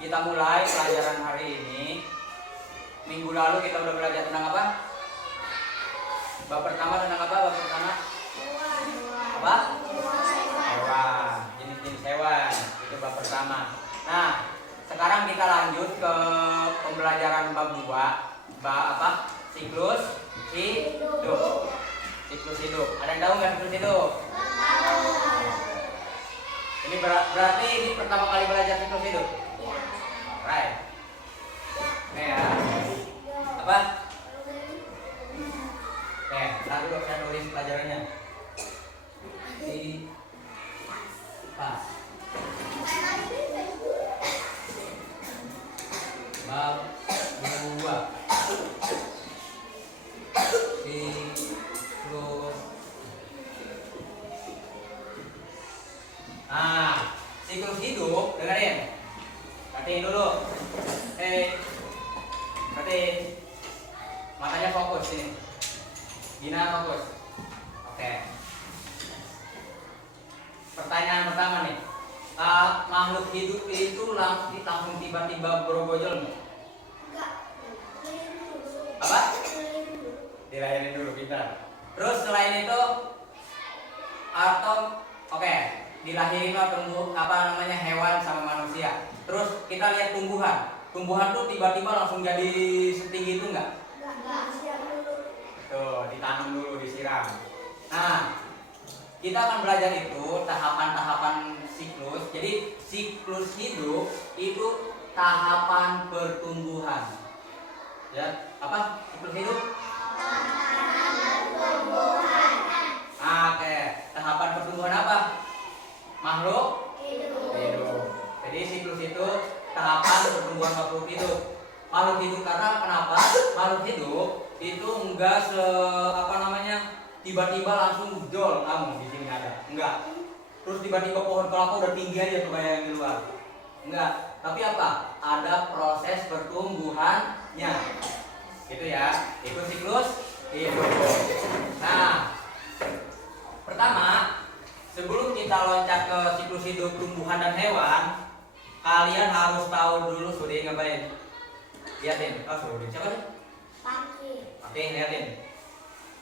kita mulai pelajaran hari ini. Minggu lalu kita udah belajar tentang apa? Bab pertama tentang apa? Bab pertama? Apa? Hewan. Jenis-jenis hewan. Itu bab pertama. Nah, sekarang kita lanjut ke pembelajaran bab 2. Bab apa? Siklus hidup. Siklus hidup. Ada yang tahu nggak siklus hidup? Ini berarti ini pertama kali belajar siklus hidup? Iya. Right. Nih ya. Apa? Lalu saya tulis pelajarannya. Di pas. Bab 2. Siklus. Nah, siklus hidup, dengerin. Perhatiin dulu. Perhatiin. Matanya fokus sini. Gina fokus. Oke. Pertanyaan pertama nih. Makhluk hidup itu langsung tiba-tiba bergojol nggak? Enggak. Apa? Dilahirin dulu pintar. Terus selain itu atau dilahirin tumbuh hewan sama manusia. Terus kita lihat tumbuhan. Tumbuhan tuh tiba-tiba langsung jadi setinggi itu enggak? Enggak, siap dulu. Tuh, ditanam dulu, disiram. Nah, kita akan belajar itu tahapan-tahapan siklus. Jadi siklus hidup itu tahapan pertumbuhan. Ya, apa? Siklus hidup? Tahapan pertumbuhan. Oke, tahapan pertumbuhan apa? Makhluk Hidup. Jadi siklus itu tahapan pertumbuhan makhluk hidup. Makhluk hidup karena kenapa? Makhluk hidup itu enggak tiba-tiba langsung jol kamu di sini ada. Enggak. Terus tiba-tiba pohon kelapa udah tinggi aja kebayang di luar. Enggak. Tapi apa? Ada proses pertumbuhannya. Gitu ya. Itu siklus hidup. Nah, pertama, sebelum kita loncat ke siklus hidup tumbuhan dan hewan, kalian harus tahu dulu Sudi ngapain? Lihatin. Oh, Sudi. Siapa sih? Oke, lihatin.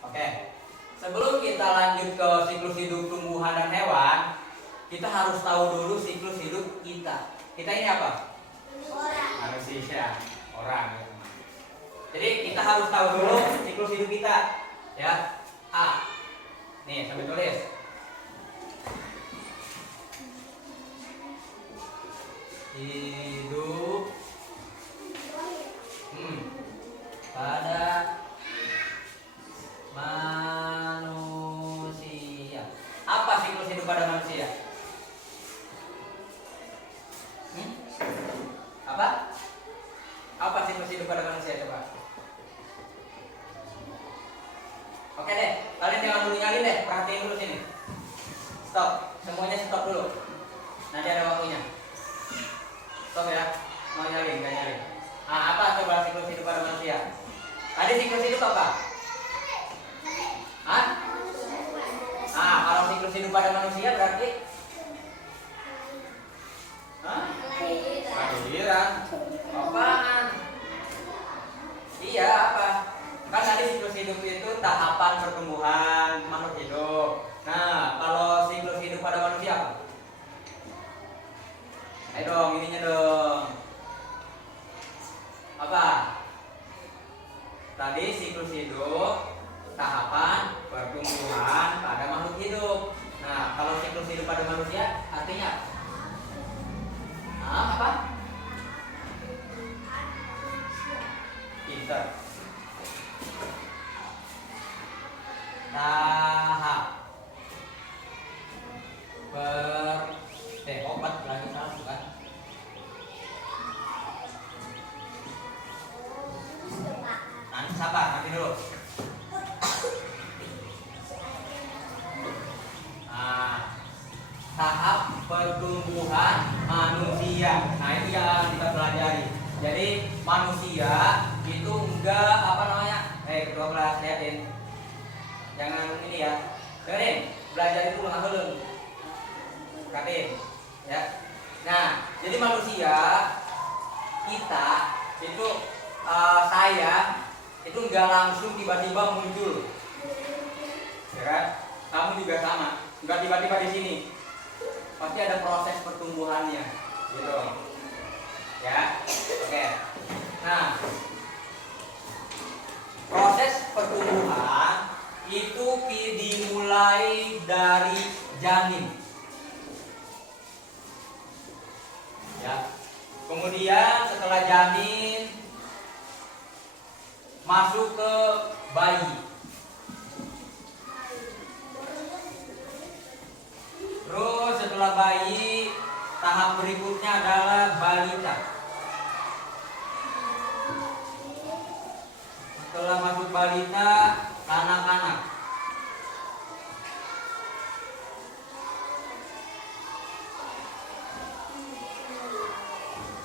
Oke. Sebelum kita lanjut ke siklus hidup tumbuhan dan hewan, kita harus tahu dulu siklus hidup kita. Kita ini apa? Orang. Manusia. Orang. Jadi kita harus tahu dulu siklus hidup kita. Ya. A. Nih, sambil tulis. Hidup pada manusia. Apa siklus hidup pada manusia? Apa siklus hidup pada manusia coba? Oke deh, kalian jangan dulu nyalin deh, perhatiin dulu sini. Stop, semuanya stop dulu. Nanti ada waktunya. Stop ya, mau nyalin, nggak nyalin. Apa coba siklus hidup pada manusia? Tadi siklus hidup apa? Kalau siklus hidup pada manusia berarti kelahiran. Apaan? Iya, apa? Kan tadi siklus hidup itu tahapan pertumbuhan makhluk hidup. Nah, kalau siklus hidup pada manusia apa? Ayo dong, ininya dong. Apa? Tadi siklus hidup tahapan pertumbuhan pada makhluk hidup. Nah, kalau siklus hidup pada manusia artinya apa? Pintar. Tahap obat lagi salah bukan? Nanti sabar, nanti dulu. Tahap pertumbuhan manusia. Nah, itu yang kita pelajari. Jadi manusia itu enggak ketua kelas liatin. Jangan ini ya. Dengerin, belajar itu mengahelun. Katin, ya. Nah, jadi manusia kita itu saya itu nggak langsung tiba-tiba muncul, ya kan? Kamu juga sama, nggak tiba-tiba di sini. Pasti ada proses pertumbuhannya, gitu. Ya, oke. Nah, proses pertumbuhan itu dimulai dari janin. Ya. Kemudian setelah janin masuk ke bayi. Terus setelah bayi tahap berikutnya adalah balita. Setelah masuk balita, kanak-kanak.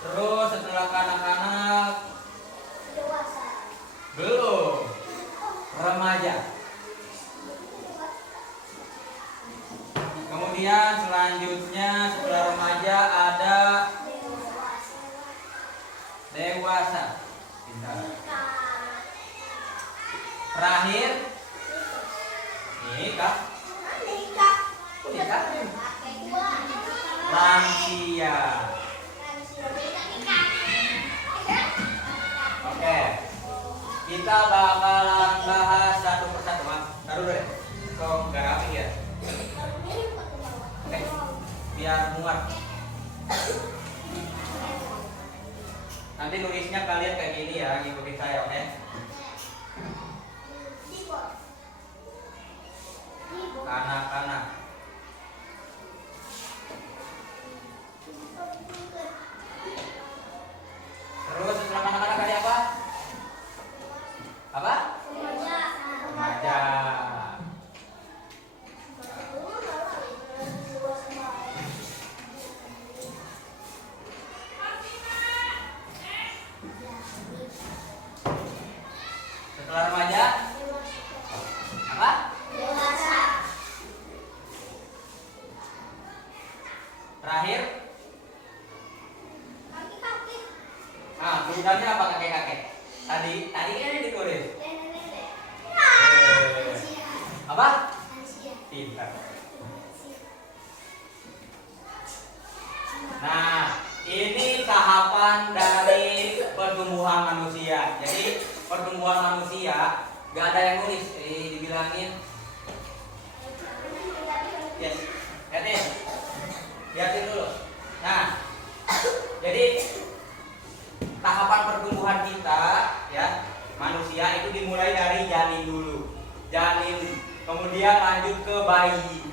Terus setelah kanak-kanak, Dewasa. belum, remaja. Kemudian selanjutnya setelah remaja ada dewasa. Pintar. Terakhir nikah. Lansia. Oke, kita bakalan bahas satu persatu. Taruh dulu deh. Kok nggak rapi ya? Oke, biar muat. Nanti nulisnya kalian kayak gini ya, ngikutin saya, oke? Kanak-kanak. Terus setelah kanak-kanak ada apa? Apa? Remaja. Setelah remaja apa? Dewasa. Terakhir? Kaki-kaki. Nah, tulisannya apa kakek-kakek? Tadi kan ada ditulis. Nenek-nenek. Apa? Lansia. Pintar. Nah, ini tahapan dari pertumbuhan manusia. Jadi pertumbuhan manusia gak ada yang nulis, dibilangin. Yes, lihatin dulu. Nah, jadi tahapan pertumbuhan kita, ya, manusia itu dimulai dari janin dulu. Janin, kemudian lanjut ke bayi,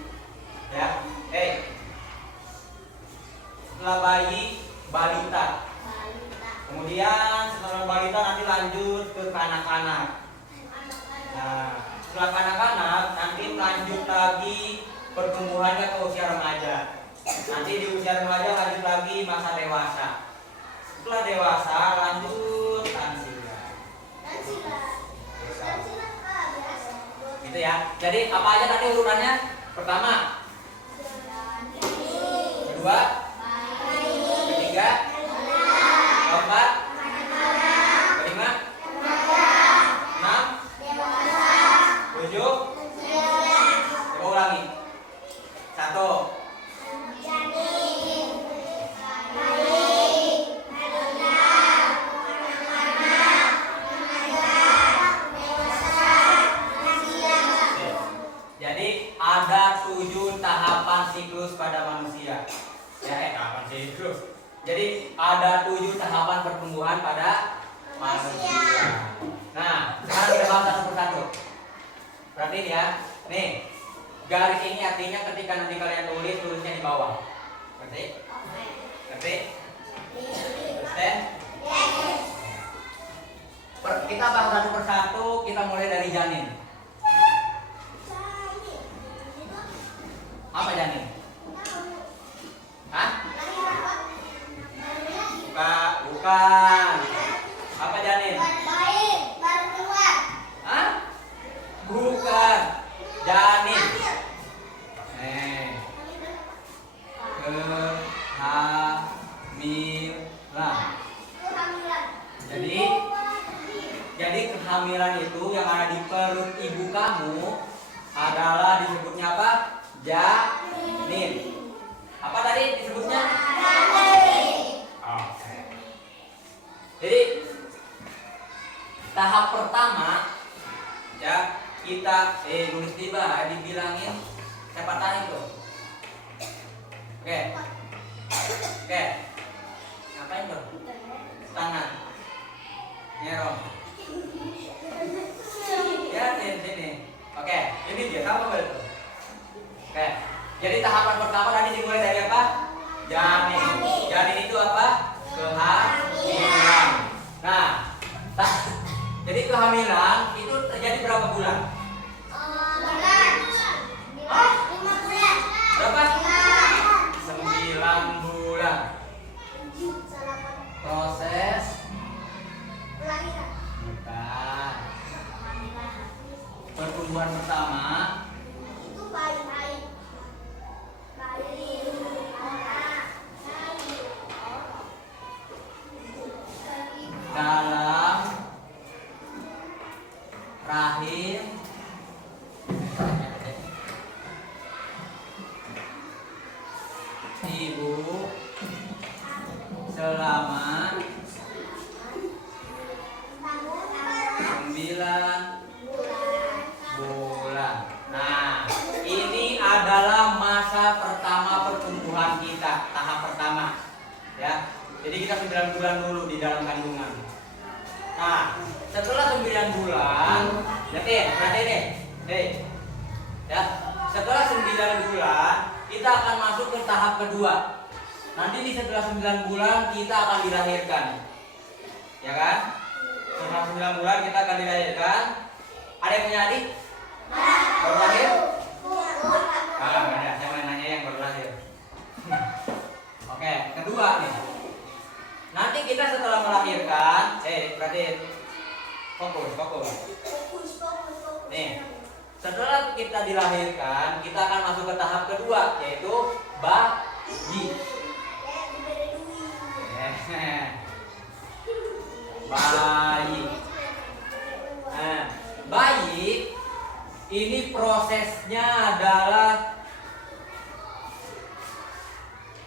ya. Setelah bayi, balita. Kemudian setelah balita nanti lanjut ke kanak-kanak. Nah, setelah kanak-kanak nanti lanjut lagi pertumbuhannya ke usia remaja. Nanti di usia remaja lanjut lagi masa dewasa. Setelah dewasa lanjut lansia. Gitu ya. Jadi apa aja tadi urutannya? Pertama, kedua, ketiga, keempat, kelima, enam, tujuh. Coba ulangi. Satu. Jadi ada 7 tahapan siklus pada manusia. Ya, tahapan siklus. Jadi ada 7 tahapan pertumbuhan pada manusia. Nah, sekarang kita bahas satu persatu. Perhatiin ya. Nih, garis ini artinya ketika nanti kalian tulisnya di bawah. Ngerti? Ngerti? Understand? Kita bahas satu persatu. Kita mulai dari janin. Apa janin? Hah? Bukan. Apa janin? Hah? Bukan. Janin. Kehamilan. Kehamilan. Jadi kehamilan itu yang ada di perut ibu kamu adalah disebutnya apa? Janin. Apa tadi disebutnya? Oke. Jadi tahap pertama ya kita nulis tiba dibilangin saya patahin tuh. Oke. Ngapain tuh? Tangan. Nyerong. Ya sini. Oke, ini dia sama betul. Oke. Jadi tahapan pertama tadi dimulai dari apa? Janin. Janin itu apa? Kehamilan. Nah, jadi kehamilan itu terjadi berapa bulan? Berapa? 9 bulan. Proses bukan. Pertumbuhan pertama dalam rahim ibu selama 9 bulan. Nah, ini adalah masa pertama pertumbuhan kita, tahap pertama. Ya. Jadi kita 9 bulan dulu di dalam kandungan. Nah, setelah 9 bulan, berarti nih. Ya, setelah 9 bulan kita akan masuk ke tahap kedua. Nanti setelah 9 bulan kita akan dilahirkan. Ya kan? Setelah 9 bulan kita akan dilahirkan. Ada yang punya adik? Baru lahir? Nggak ada. Saya mau nanya yang baru lahir. Oke, kedua nih. Nanti kita setelah melahirkan, berarti fokus. Nih, setelah kita dilahirkan, kita akan masuk ke tahap kedua, yaitu bayi. Bayi. Nah, bayi ini prosesnya adalah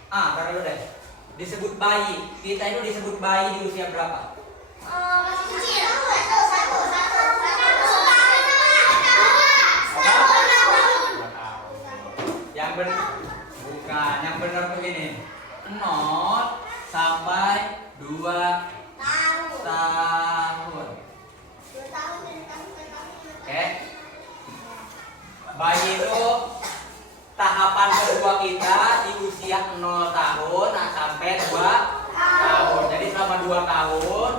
taruh dulu deh. Disebut bayi. Kita itu disebut bayi di usia berapa? Masih kecil. Yang benar bukan, yang benar tuh gini. 0 sampai 2 tahun. Oke. Bayi itu tahapan kedua kita di usia 0 tahun sampai 2 tahun. Jadi selama 2 tahun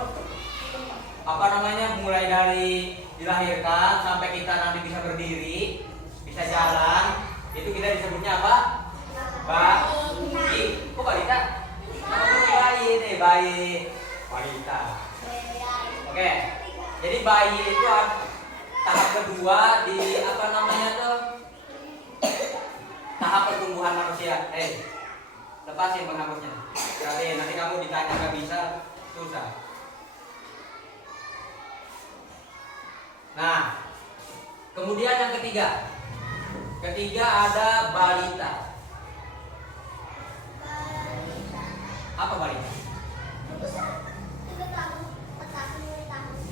mulai dari dilahirkan sampai kita nanti bisa berdiri, bisa jalan, itu kita disebutnya apa? Bayi. Kok balita? Bayi nih, bayi. Balita. Oke. Jadi bayi itu tahap kedua di apa namanya tuh? Tahap pertumbuhan manusia. Lepasin penghapusnya. Nanti kamu ditanya nggak bisa, susah. Nah, kemudian yang ketiga. Ketiga ada balita. Apa balita?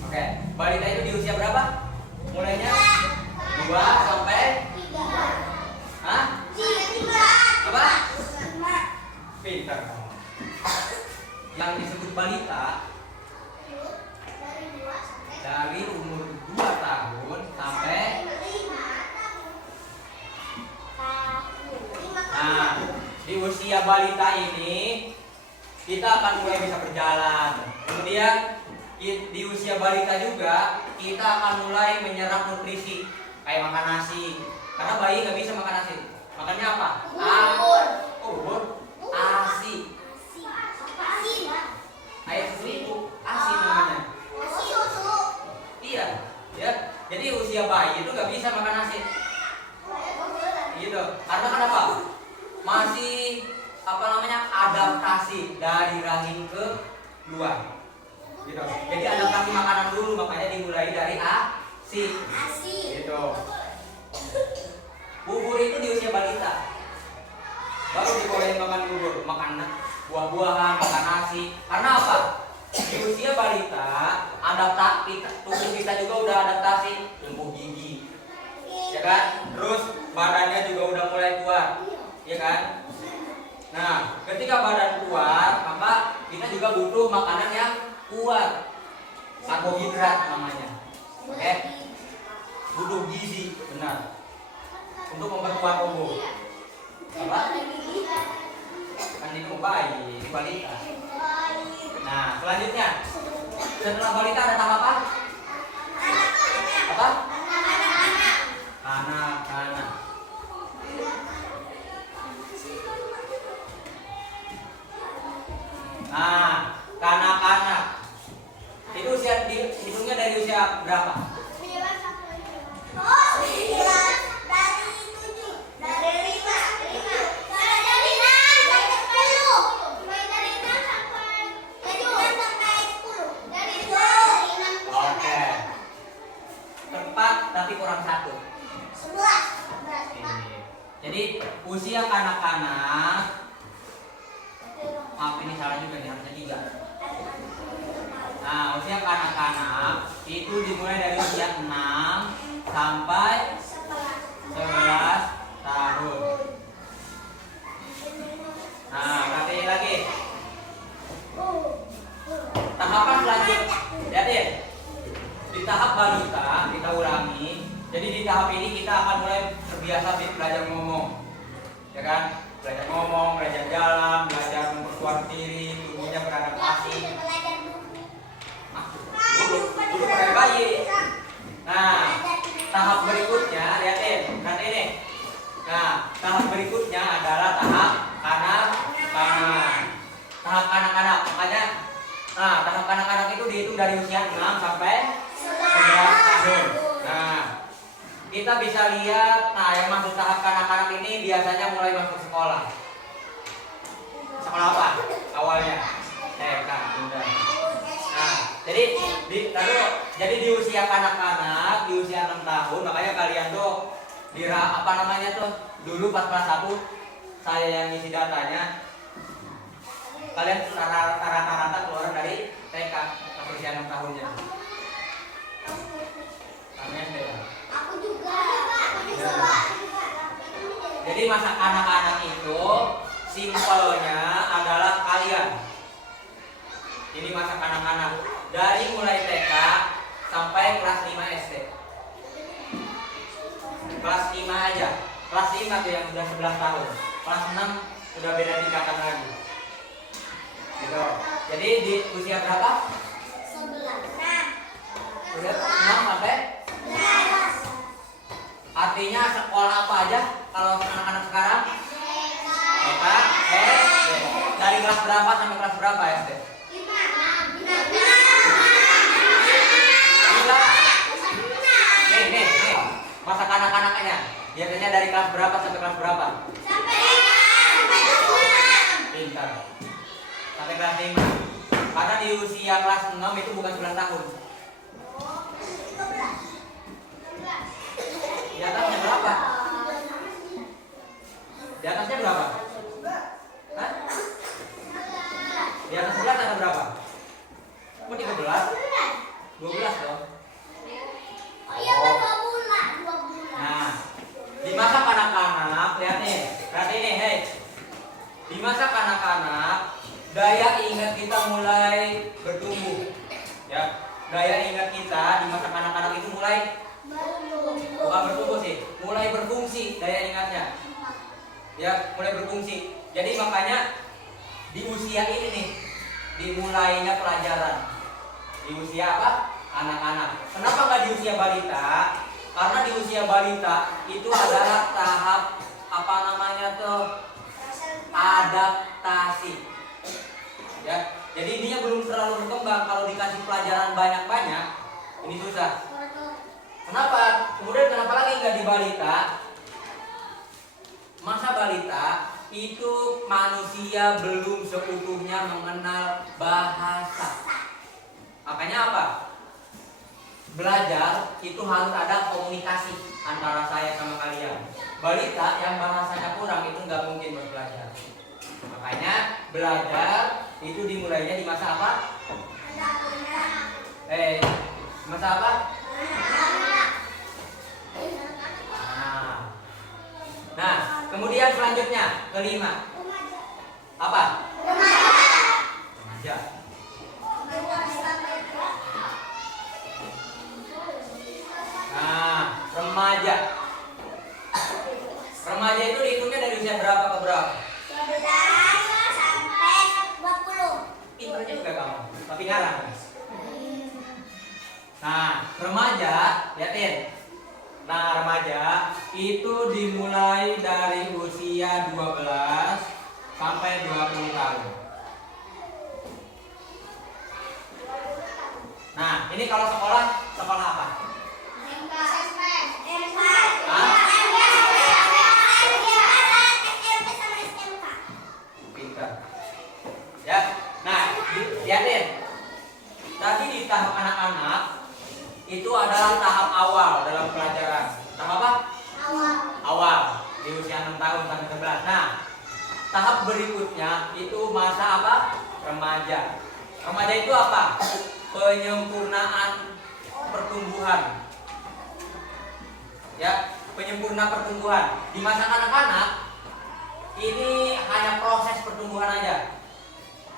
Oke, balita itu di usia berapa? Mulainya 2 sampai 3. Hah? 3. Apa? Pintar. Yang disebut balita dari umur 2 tahun sampai di usia balita ini kita akan mulai bisa berjalan. Kemudian di usia balita juga kita akan mulai menyerap nutrisi kayak makan nasi. Karena bayi nggak bisa makan nasi. Makannya apa? Bubur, ASI. Air susu itu ASI namanya. Iya, ya. Jadi usia bayi itu nggak bisa makan nasi. Gitu. Karena kenapa? Masih apa namanya adaptasi dari rahim ke keluar. Gitu. Jadi adaptasi makanan dulu, makanya dimulai dari ASI. Asi. Gitu. Bubur itu di usia balita. Baru dibolehin makan bubur, makan buah-buahan, makan nasi. Karena apa? Di usia balita, tubuh kita juga udah adaptasi tumbuh gigi, ya kan? Terus badannya juga udah mulai kuat, ya kan? Nah, ketika badan kuat, maka kita juga butuh makanan yang kuat, karbohidrat namanya. Butuh gizi, benar, untuk memperkuat tubuh. Apa? Kan itu bayi, ini balita. Nah, selanjutnya setelah balita ada tahap apa? Apa? Anak-anak. Nah, kanak-kanak itu usia dihitungnya dari usia berapa? Oh, 9 dari 7 dari 5 dari 6 sampai 10 dari 6 sampai 10 dari 6 Oke. Tepat tapi kurang satu. 11 Jadi usia kanak-kanak, maaf ini salah juga nih, harusnya 3. Nah, usia kanak-kanak itu dimulai dari usia 6 sampai 11 tahun. Nah, perhatiin lagi. Tahapan selanjutnya. Lihat ya. Di tahap balita kita ulangi. Jadi di tahap ini kita akan mulai terbiasa belajar ngomong. Ya kan? Belajar ngomong, belajar jalan, belajar memperkuat diri, tubuhnya beradaptasi. Dulu pakai bayi. Nah, tahap berikutnya, lihatin, nanti ini. Nah, tahap berikutnya adalah tahap kanak-kanak. Tahap kanak-kanak, makanya, nah, tahap kanak-kanak itu dihitung dari usia 6 sampai 11 tahun. Nah, kita bisa lihat, nah, yang masuk tahap kanak-kanak ini biasanya mulai masuk sekolah. Sekolah apa? Awalnya TK, bunda. Nah, jadi di usia kanak-kanak, di usia 6 tahun, makanya kalian tuh apa namanya tuh, dulu pas kelas 1 saya yang ngisi datanya, kalian tuh rata-rata keluar dari TK pas usia 6 tahunnya. Amin deh. Aku juga. Jadi masa anak-anak itu simpelnya adalah kalian. Ini masa kanak-kanak dari mulai TK sampai kelas 5 SD. Kelas 5 aja. Kelas 5 tuh yang sudah 11 tahun. Kelas 6 sudah beda tingkatan lagi. Gitu. Jadi di usia berapa? 11. Udah 6 sampai 11. artinya sekolah apa aja kalau anak-anak sekarang? TK, dari kelas berapa sampai kelas berapa SD? Nih, masa kanak-kanaknya biasanya dari kelas berapa sampai kelas berapa? Sampai 6. Pintar. Sampai kelas 5. Karena di usia kelas 6 itu bukan 11 tahun. Di atasnya berapa? Di atasnya berapa? Hah? Di atas 11 ada berapa? Kok 13? 12 dong. Oh iya, 2 bulan. Nah, di masa kanak-kanak, lihat nih, perhati nih, hei. Di masa kanak-kanak, daya ingat kita mulai bertumbuh. Ya, daya ingat kita di masa kanak-kanak itu mulai bukan bertumbuh sih, mulai berfungsi daya ingatnya. Ya, mulai berfungsi. Jadi makanya di usia ini nih dimulainya pelajaran. Di usia apa? Anak-anak. Kenapa nggak di usia balita? Karena di usia balita itu adalah tahap apa namanya tuh, adaptasi. Ya, jadi ininya belum terlalu berkembang. Kalau dikasih pelajaran banyak-banyak, ini susah. Kenapa? Kemudian kenapa lagi nggak di balita? Masa balita itu manusia belum seutuhnya mengenal bahasa. Makanya apa? Belajar itu harus ada komunikasi antara saya sama kalian. Balita yang bahasanya kurang itu nggak mungkin belajar. Makanya belajar itu dimulainya di masa apa? Masa apa? Nah, kemudian selanjutnya kelima apa? Remaja. Nah, remaja. Remaja itu dihitungnya dari usia berapa ke berapa? 11 sampai 20. Pintar juga kamu, tapi ngarang. Nah, remaja, liatin. Nah, remaja itu dimulai dari usia 12 sampai 20 tahun. Nah, ini kalau sekolah apa? Pintar. Ya. Nah, lihatin. Tadi di tahap anak-anak itu adalah tahap awal dalam pelajaran. Tahap apa? Awal. Di usia 6 tahun sampai 11. Nah, tahap berikutnya itu masa apa? Remaja. Remaja itu apa? Penyempurnaan pertumbuhan. Ya, penyempurna pertumbuhan. Di masa anak-anak ini hanya proses pertumbuhan aja.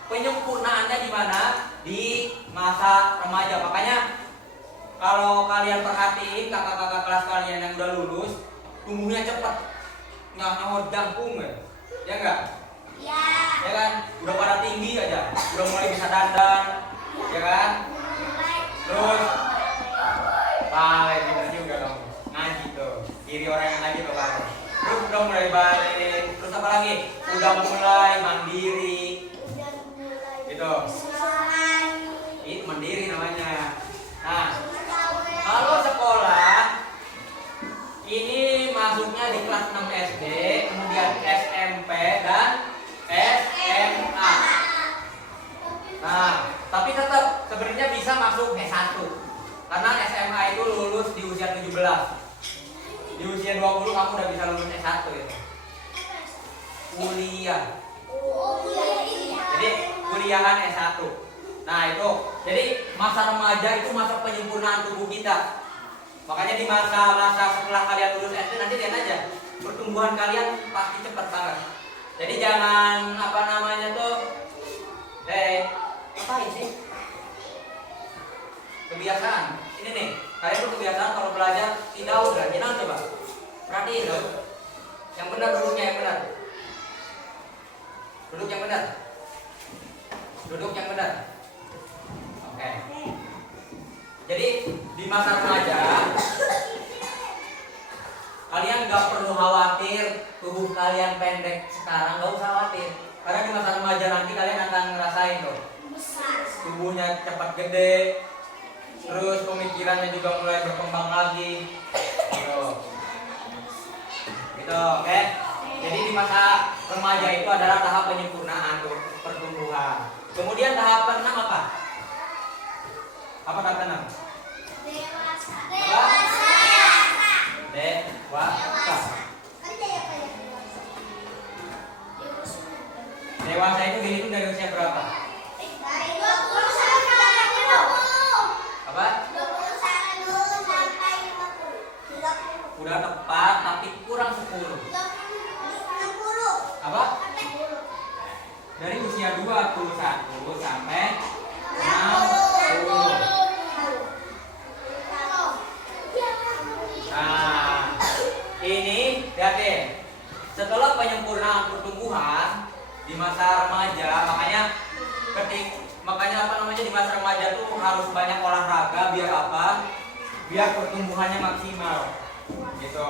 Penyempurnaannya di mana? Di masa remaja. Makanya kalau kalian perhatiin kakak-kakak kelas kalian yang udah lulus, tumbuhnya cepat. Nyawa jangkung ya enggak? Ya. Ya kan? Udah pada tinggi aja. Udah mulai bisa dandan. Ya kan? Terus balik bener juga dong. Ngaji tuh. Diri orang yang ngaji tuh balik. Terus udah mulai balik. Terus apa lagi? Udah mulai mandiri. Gitu. Itu mandiri namanya. Nah, kalau sekolah ini masuknya di kelas 6 SD, kemudian SMP dan SMA. Nah, tapi tetap sebenarnya bisa masuk S1. Karena SMA itu lulus di usia 17. Di usia 20 kamu udah bisa lulus S1 ya. Kuliah. Jadi kuliahan S1. Nah, itu. Jadi masa remaja itu masa penyempurnaan tubuh kita. Makanya di masa-masa setelah kalian lulus SD nanti lihat aja pertumbuhan kalian pasti cepat banget. Jadi jangan apa namanya tuh ngapain sih? Kebiasaan. Ini nih, kalian tuh kebiasaan kalau belajar tidak udah, jangan coba. Perhatiin loh. Yang benar duduknya yang benar. Duduk yang benar. Duduk yang benar. Oke. Jadi di masa remaja kalian nggak perlu khawatir tubuh kalian pendek sekarang, nggak usah khawatir. Karena di masa remaja nanti kalian akan ngerasain tuh tubuhnya cepat gede, terus pemikirannya juga mulai berkembang lagi. Gitu, oke? Jadi di masa remaja itu adalah tahap penyempurnaan tuh pertumbuhan. Kemudian tahap ke-6 apa? Apa tahap ke-6? Dewasa. Dewasa itu dihitung dari usia berapa? Dari 20 sampai 50. Apa? 20 sampai 50. Udah tepat tapi kurang 10. 60. Apa? Dari usia 21 sampai 60. Nah, ini lihat deh. Setelah penyempurnaan pertumbuhan di masa remaja, makanya apa namanya di masa remaja tuh harus banyak olahraga biar apa? Biar pertumbuhannya maksimal. Gitu.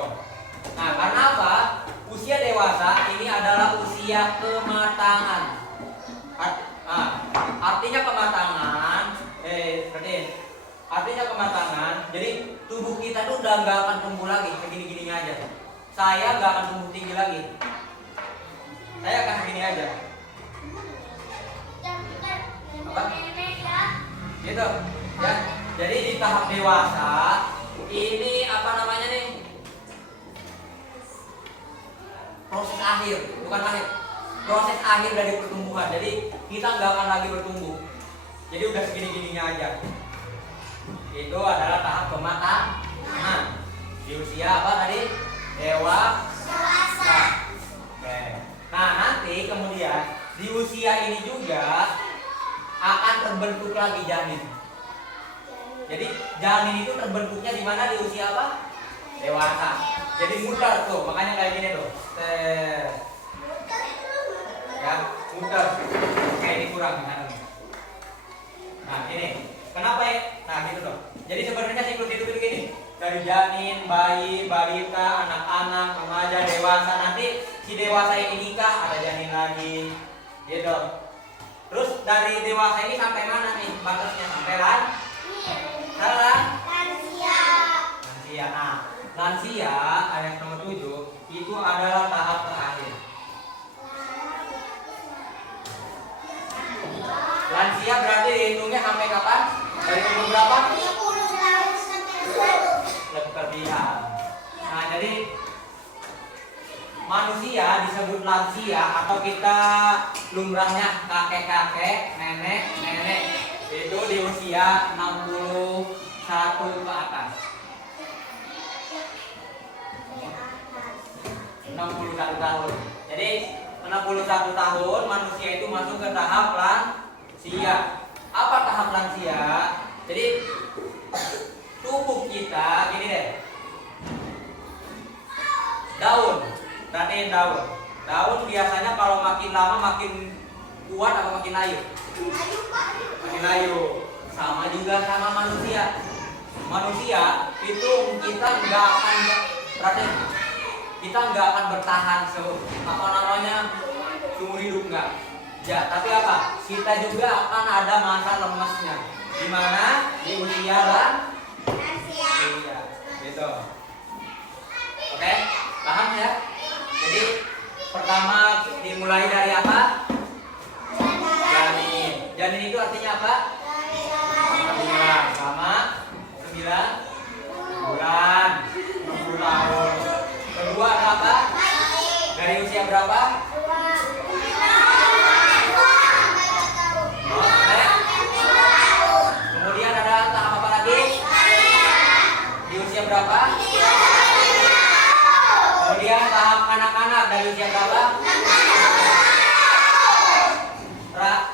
Nah, karena apa? Usia dewasa ini adalah usia kematangan. Artinya kematangan, artinya kematangan. Jadi tubuh kita tuh udah nggak akan tumbuh lagi segini-gininya aja. Saya nggak akan tumbuh tinggi lagi. Saya akan segini aja. Apa? Gitu. Ya, jadi di tahap dewasa ini apa namanya nih? Proses akhir, bukan akhir. Proses akhir dari pertumbuhan. Jadi kita nggak akan lagi bertumbuh. Jadi udah segini-gininya aja. Itu adalah tahap kematangan. Di usia apa tadi? Dewasa. Oke. Nah, nanti kemudian di usia ini juga akan terbentuk lagi janin. Jadi janin itu terbentuknya di mana? Di usia apa? Dewasa. Jadi muter tuh, makanya kayak gini tuh. Ya, muter. Kayak ini kurang kan. Nah, ini. Kenapa ya? Nah, gitu tuh. Jadi sebenarnya siklus hidup itu gini. Dari janin, bayi, balita, anak-anak, remaja, dewasa. Nanti si dewasa ini nikah, ada janin lagi. Gitu. Terus dari dewasa ini sampai mana nih batasnya? Sampai lansia. Nah, lansia ayat nomor 7 itu adalah tahap terakhir. Lansia berarti dihitungnya sampai kapan? Dari umur berapa? 30 tahun sampai 100. Kelebihan. Nah, jadi manusia disebut lansia atau kita lumrahnya kakek-kakek, nenek-nenek itu di usia 61 ke atas. 61 tahun. Jadi 61 tahun manusia itu masuk ke tahap lansia. Apa tahap lansia? Jadi tubuh kita gini deh. Daun, perhatiin daun. Daun biasanya kalau makin lama makin kuat atau makin layu? Makin layu. Sama juga sama manusia. Manusia itu kita nggak akan perhatiin. Kita nggak akan bertahan seumur hidup nggak. Ya, tapi apa? Kita juga akan ada masa lemesnya. Di mana? Di usia lansia. Gitu. Oke, paham ya? Jadi pertama dimulai dari apa? Janin. Janin itu artinya apa? Bulan. Sama 9 bulan. 60 tahun. Kedua ada apa? Dari usia berapa? Kemudian ada tahap apa lagi? Di usia berapa? Kemudian tahap anak-anak dari usia berapa?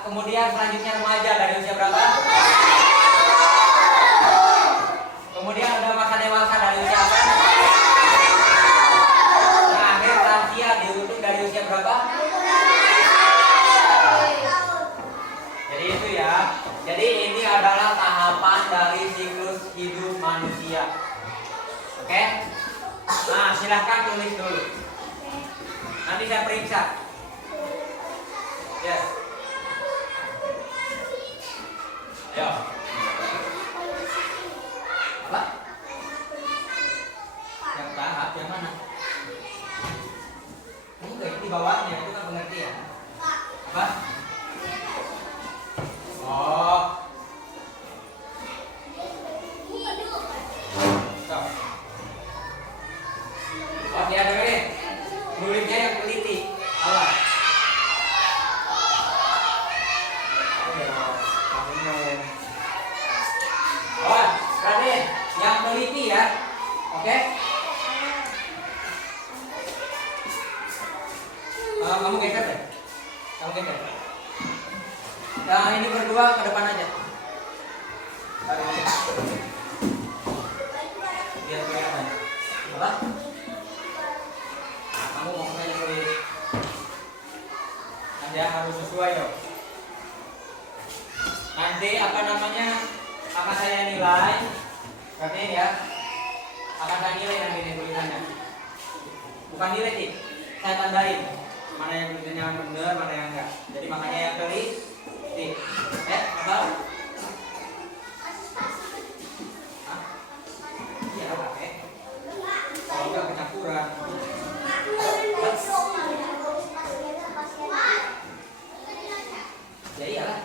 Kemudian selanjutnya remaja dari usia berapa? Kemudian ada masa dewasa dari usia apa? Terakhir lansia diutuk dari usia berapa? Jadi itu ya. Jadi ini adalah tahapan dari siklus hidup manusia. Oke? Nah, silahkan tulis dulu. Nanti saya periksa. Yes. Ayo. Apa? Yang tahap yang mana? Enggak, itu di bawahnya, itu kan pengertian. Apa? Oh. Stop. Oh, dia dengerin. Muridnya yang teliti. Awas. Oh, perhatiin. Yang teliti ya. Oke? Kamu geser deh. Kamu geser. Nah, ini berdua ke depan aja. Biar kelihatan. Apa? Kamu mau kemana tulis? Anda harus sesuai dong. Nanti apa namanya akan saya nilai. Perhatiin ya. Akan saya nilai nanti ini tulisannya. Bukan nilai sih. Saya tandain mana yang tulisannya benar, mana yang enggak. Jadi makanya yang tulis apa? Iya, pakai. Kalau enggak kecampuran. Ya iyalah.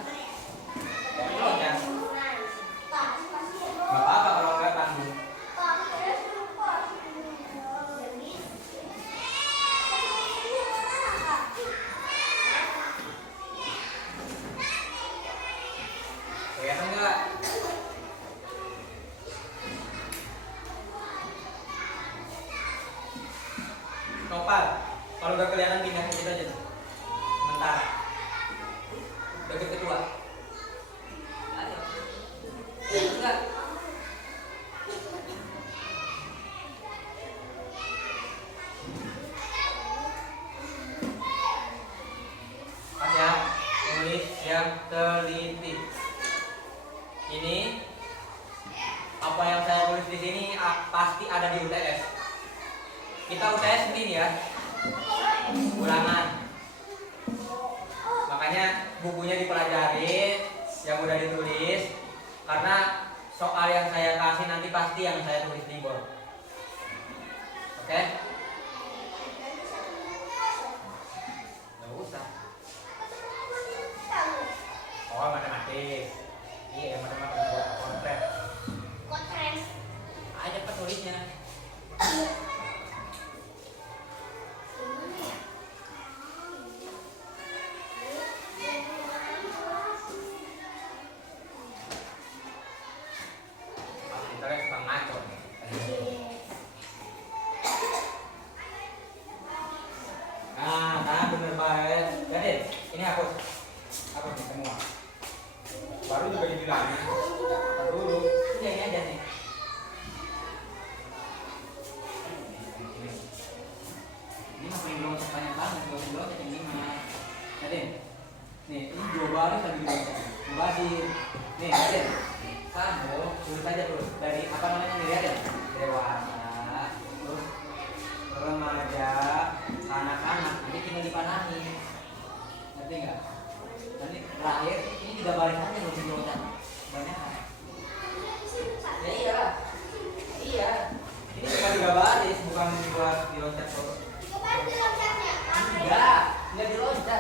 Kelihatan nggak? Nopal, kalau nggak kelihatan pindah ke situ aja tuh. Sementara. Bagian kedua. Ayo. Enggak. Pas ya, tulis yang teliti. Ini apa yang saya tulis di sini pasti ada di UTS. Kita UTS ini ya, ulangan. Makanya bukunya dipelajari, yang udah ditulis. Karena soal yang saya kasih nanti pasti yang saya tulis di board. Oke? Nggak usah. Oh, matematik. Iya, matematik buat kontrak. Aja penulisnya. Nah, bener banget. Jadi, ini aku nih semua. Baru juga dibilangin. Dulu, ini aja nih. Ini mah paling belum banyak banget, belum yang lima. Jadi, nih ini coba nih lagi diloncat. Coba sih, nih lihat. Kamu tulis aja terus dari apa namanya nih lihat ya. Dewasa, terus remaja, anak-anak, nanti tinggal dipanahi. Ngerti nggak? Nanti terakhir ini juga balik aja loh diloncat. Banyak kan? Ya iya. Iya. Ini cuma 3 baris, bukan buat diloncat terus. Enggak diloncat,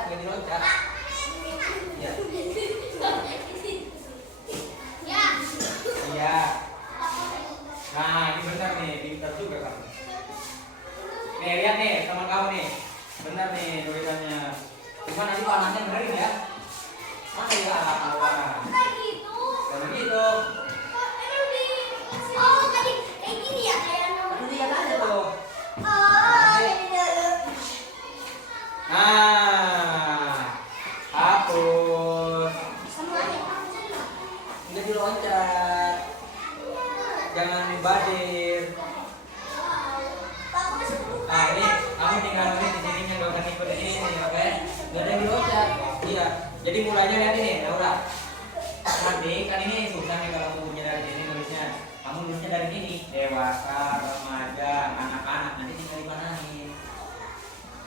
enggak diloncat. Iya. Iya. Nah, ini benar nih, pintar juga kamu. Nih, lihat nih, teman kamu nih. Benar nih tulisannya. Cuma nanti panahnya benerin ya. Mana ya alat-alat? Kayak gitu. Oh, tadi kayak gini ya, kayak Aduh, lihat aja tuh. oh, Nah, hapus. semuanya. Enggak diloncat. Jangan badir. Nah, ini kamu tinggal nulis di sini, nggak usah ngikut ini, oke? Nggak ada yang diloncat. Iya. Jadi mulanya lihat ini, Laura. Nanti kan ini susah nih kalau bukunya dari sini nulisnya. Kamu nulisnya dari sini. Dewasa, remaja, anak-anak, nanti tinggal dipanahin.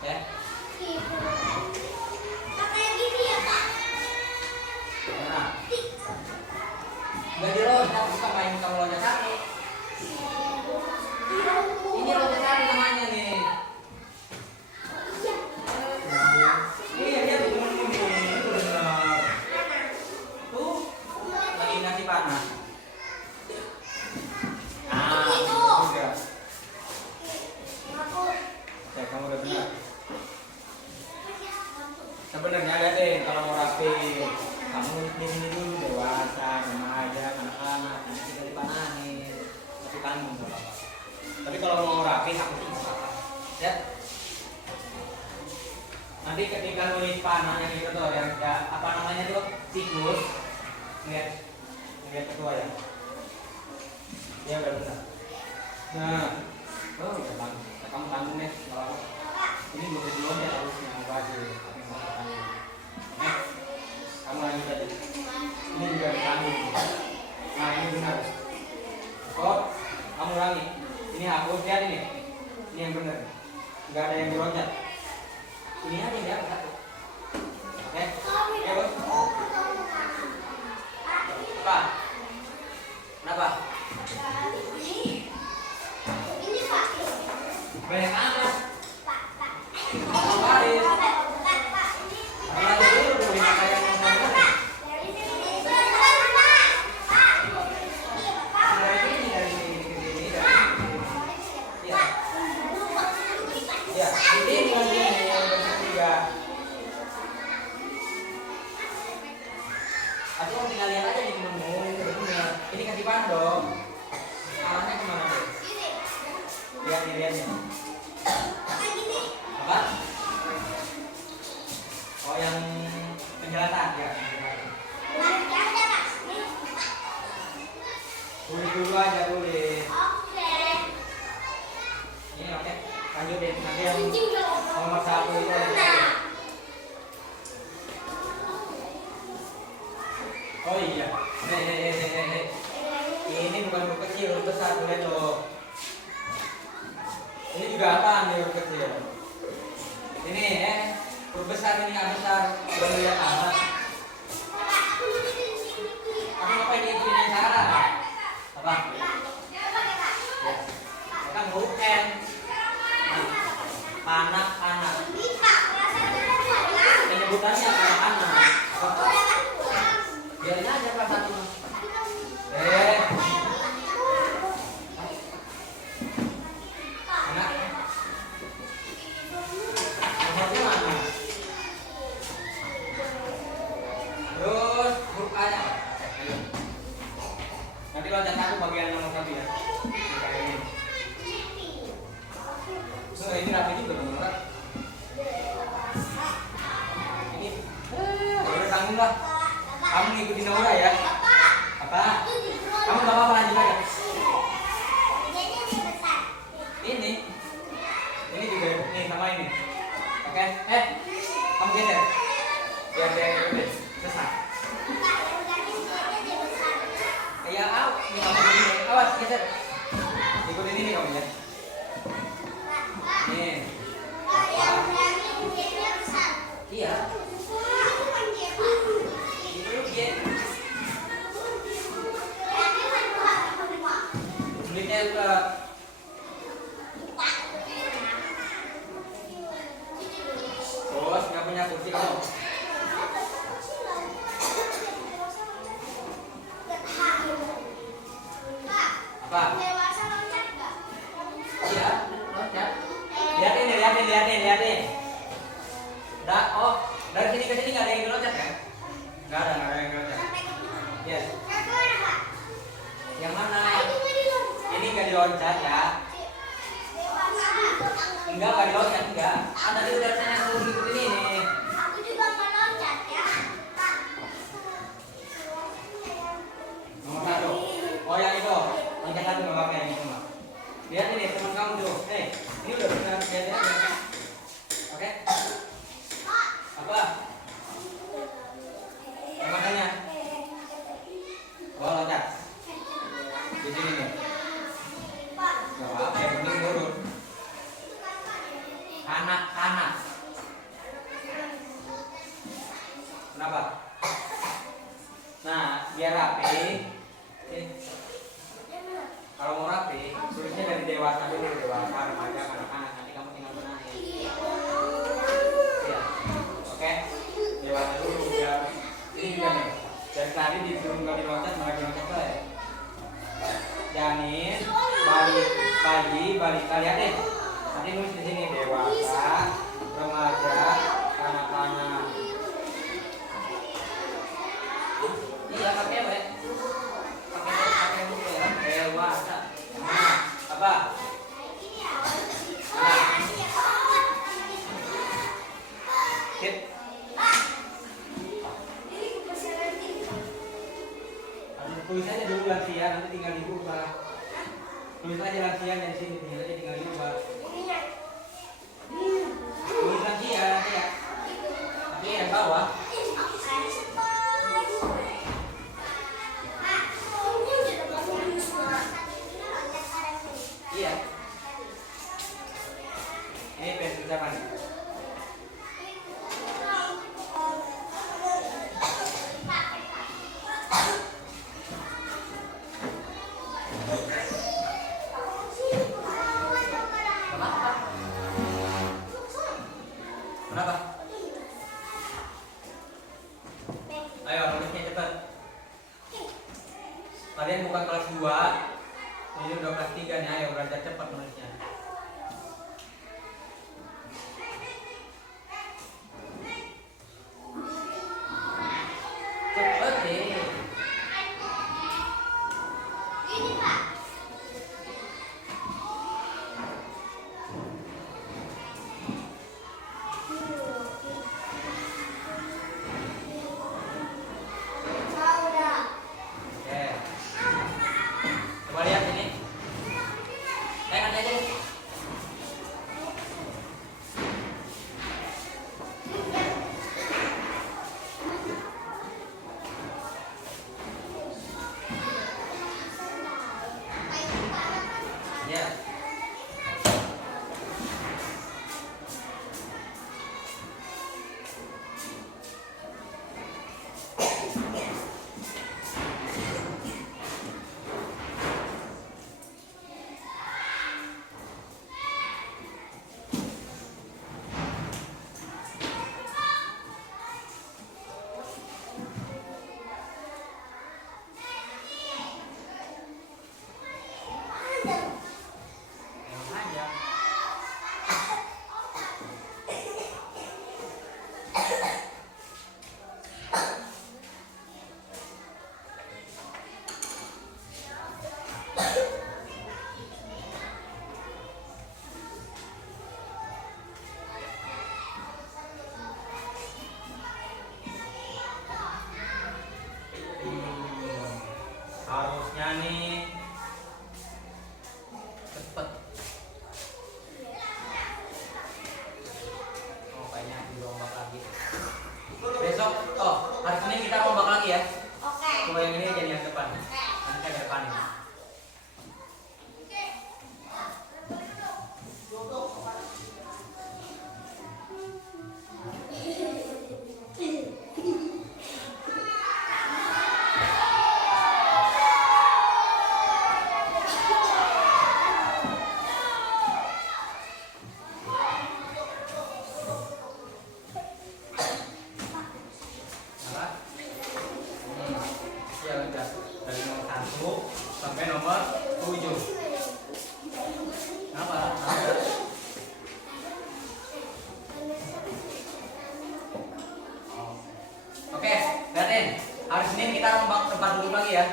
Ya? Kayak gini ya, Pak. Nah. Nggak diloncat, bukan main kamu loncat kaki. Ini loncat kaki namanya nih. Iya, dia tuh itu benar. Tuh, lagi nasi panas. Ah, itu juga. Ya, kamu udah benar. Sebenarnya ada deh kalau mau rapi, kamu di sini dulu dewasa, remaja, anak-anak, nanti kita dipanahin, tapi tanggung sama apa. Tapi kalau mau rapi, aku sih nggak apa-apa. Ya. Nanti ketika nulis panah yang itu tuh, yang apa namanya tuh siklus, lihat ketua ya. Ya udah benar. Nah, oh udah tanggung, kamu tanggung deh kalau ini belum ya harusnya mau baju. Oke, kamu lanjut aja. Ini juga ditanggung. Nah ini benar. Oh, kamu ulangi. Ini aku lihat ini. Ini yang benar. Enggak ada yang diloncat. Ini aja ya satu. Oke. Ya bos. Apa? Kenapa? Ini Pak. Banyak amat. Pak. Baris. Ada dulu tuh yang kayak yang benar. Dari sini ke sini. Iya. Ya, ini lagi yang ketiga. Aku kamu tinggal lihat aja nih temenmu. Ini benar. Ini kasih pandong. Arahnya kemana tuh? Sini. Lihat nih, lihat nih. Kayak gini. Apa? Oh, yang penjelasan ya. Nah, jangan Pak. Nih. Tulis dulu aja, tulis. Oke. Ini oke. Lanjutin nanti yang Cincin dong. nomor 1 itu. Nah. Oh iya. Ini bukan huruf kecil, huruf besar, boleh tuh. Ini juga apa nih huruf kecil? Ini ya, huruf besar ini nggak besar. Belum lihat amat. Aku ngapain ikutin cara? Apa? Ya. Kan huruf N. Nah, panak, panak. Penyebutannya panak. Apa? Biarin aja Pak satu. Anak. Nomornya mana? Terus huruf A nya apa? Ayo. Nanti loncat satu bagian nomor 1 ya. Kayak ini. So, ini rapi juga nomor. Ini. Udah tanggung lah. Kamu ngikutin Naura ya? Apa? Kamu gak apa-apa lanjut aja. Ini juga nih sama ini. Oke? Kamu geser. Biar dia ikutin. Selesai. Ya, ini kamu begini. Awas, geser. Ikutin ini kamu ya. Nih. Iya. Sulitnya ke bos nggak punya kursi kamu. Apa? Iya, loncat. Lihatin. Oh, dari sini ke sini nggak ada yang loncat kan? Nggak ada yang loncat. Yes. Yang mana? Ini nggak diloncat ya? Nggak diloncat, enggak. Ada di udara sana yang ngikutin ini. Aku juga mau loncat ya. Nomor 1. Oh yang itu. Loncat 1 nggak pakai ini semua. Lihat ini teman kamu tuh. Ini udah benar lihatnya ya. Oke? Apa? Makanya. Oh loncat. Di sini nih. Gak apa-apa yang penting lurus. Anak. Kenapa? Nah, biar rapi. Kalau mau rapi, tulisnya dari dewasa dulu, dewasa, remaja, kanak-kanak. Nanti kamu tinggal benahin. Iya. Oke? Dewasa dulu biar ini juga nih. Dari tadi disuruh nggak diloncat, malah diloncat ya. Janin, balita, lihat deh. Nanti nulis di sini dewasa, remaja, kanak-kanak. Iya pakai apa? Pakai buku ya. Dewasa. Nah, apa? Sip. Tulis aja dulu lansia, nanti tinggal diubah. Tulis aja lansia dari sini, tinggal diubah. Tulis lansia nanti ya. Tapi yang bawah. Iya. Ini pensil ucapan. Kenapa? Ayo nulisnya cepat. Kalian bukan kelas 2. Ini udah kelas 3 nih, ayo belajar cepat nulisnya. Cepet deh. nih? Cepet. Oh, kayaknya dirombak lagi. Besok, hari Senin kita rombak lagi ya. Oke. Coba yang ini jadi yang depan. Nanti saya ke depan ini. Ya udah, dari nomor 1 sampai nomor 7. Kenapa? Oke, lihatin. Hari Senin kita rombak tempat duduk lagi ya.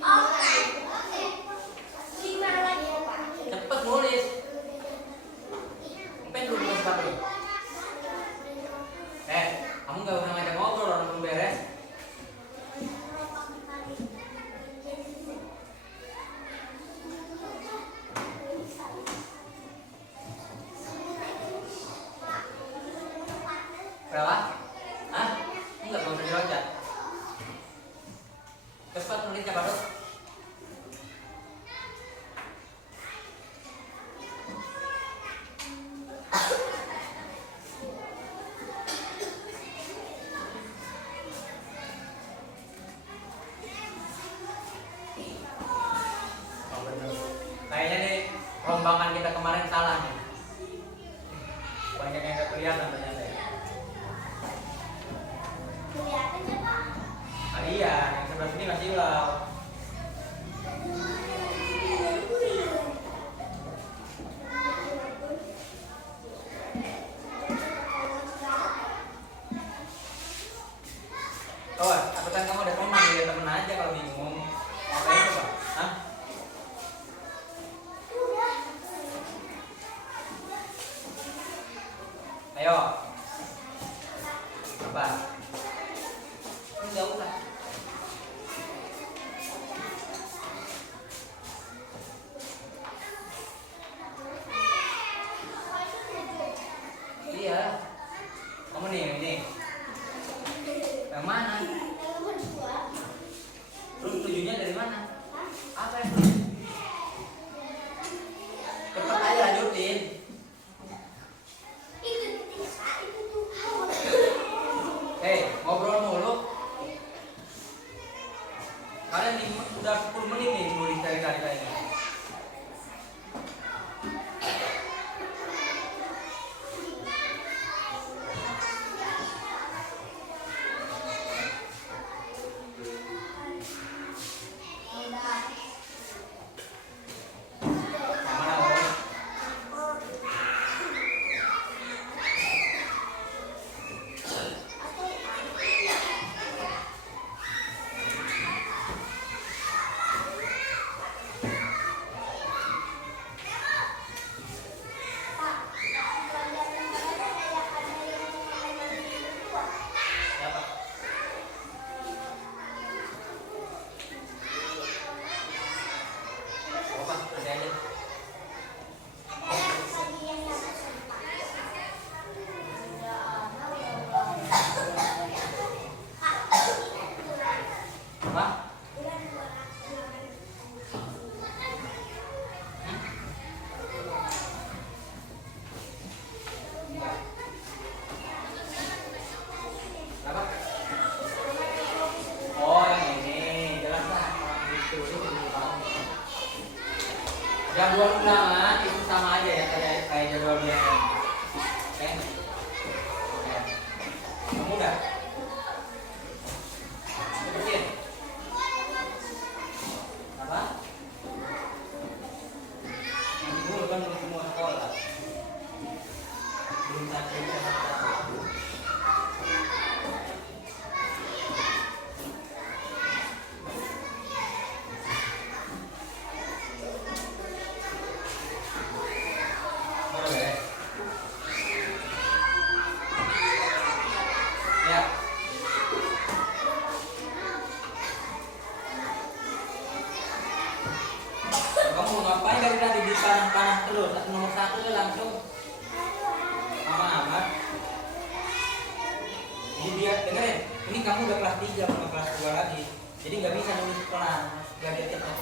Oke. Gimana lagi Pak? Cepet nulis. Sampai duduk di tempat duduk. Kamu nggak usah ngajak ngobrol orang belum beres. Berapa? Hah? Enggak, gak usah diloncat. Cepat nulisnya, Pak Dok. Oh, bener. Kayaknya nih rombakan kita kemarin salah nih. Banyak yang gak kelihatan ternyata ya. Kelihatan ya Pak? Iya, yang sebelah sini masih hilau. Oh, aku kan kamu ada teman, ya temen aja kalau bingung. Apa itu, Pak? Hah? Ayo. Apa? Enggak usah. Iya. Kamu nih, yang ini. Yang mana? Nomor 2. Terus tujuannya dari mana? Apa itu? Cepat aja lanjutin. Itu bisa, itu tuh. Ngobrol mulu. Kalian udah 10 menit nih nulis dari tadi kayaknya. Yang mana, Bos? Siapa? Apa? Nanti aja. Apa? Apa? Oh, yang ini. Jelas lah. Itu tahu. Jadwal undangan itu sama aja ya kayak jadwal biasa. Oke. Oke. Kamu udah? Sebutin. Apa? Nanti dulu kan belum semua sekolah. Belum satu. Baru beres. mau ngapain dari tadi di panah-panah terus? Nomor 1 tuh langsung aman-aman. Jadi dia dengerin, ini kamu udah kelas 3 sama kelas 2 lagi. Jadi nggak bisa nulis pelan, belajar cepat.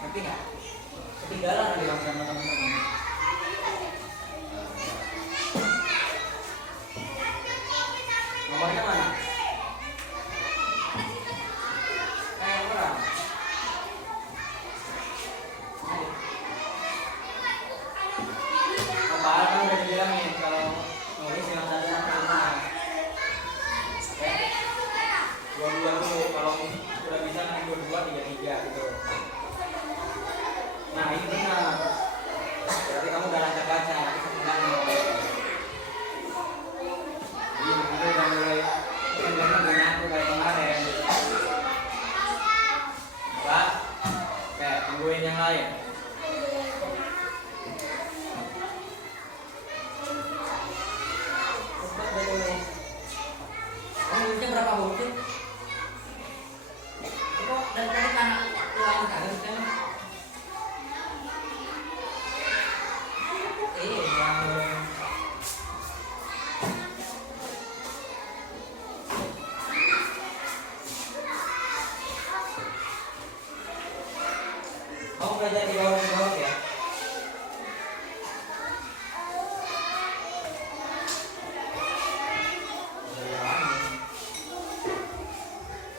Ngerti nggak? Ketinggalan nanti sama teman-teman. Nomornya mana? Nomor. Apa kan udah dibilangin kalau nulis yang 1 sampai 5. Dua-dua dulu, kalau udah bisa nanti 22, 33 gitu. Nah ini benar. Berarti kamu udah lancar baca, nanti sebenarnya. Ini udah mulai aku kayak kemarin. Pak, kayak tungguin yang lain. Kamu nulisnya berapa huruf sih? Kok dari tadi kan ulang kagak bisa? Kamu belajar di bawah ya?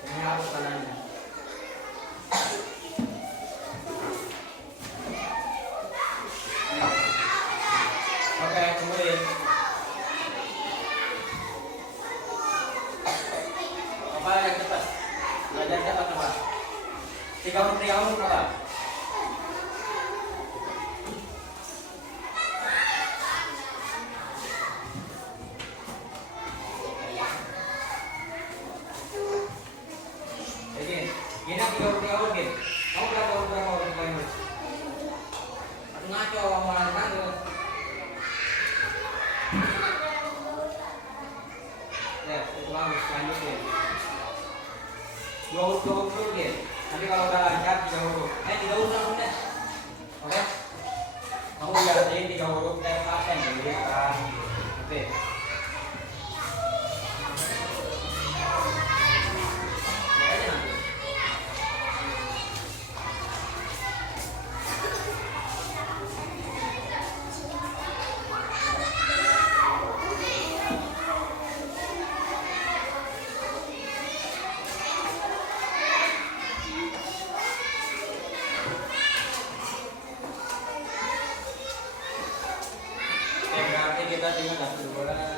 Ini aku kanannya. Oke, kemudian apa yang cepat? Belajar cepat apa? 3 menit apa? Gini 3 menit. Kamu berapa menit lagi? Ngaco omongan kamu. Ya, itu bagus, lanjutin. 2 huruf gitu. Nanti kalau udah lancar 3 huruf. 3 huruf langsung deh. Oke? Kamu biasain 3 huruf paten jadi kan. Oke. Berarti kita tinggal 2.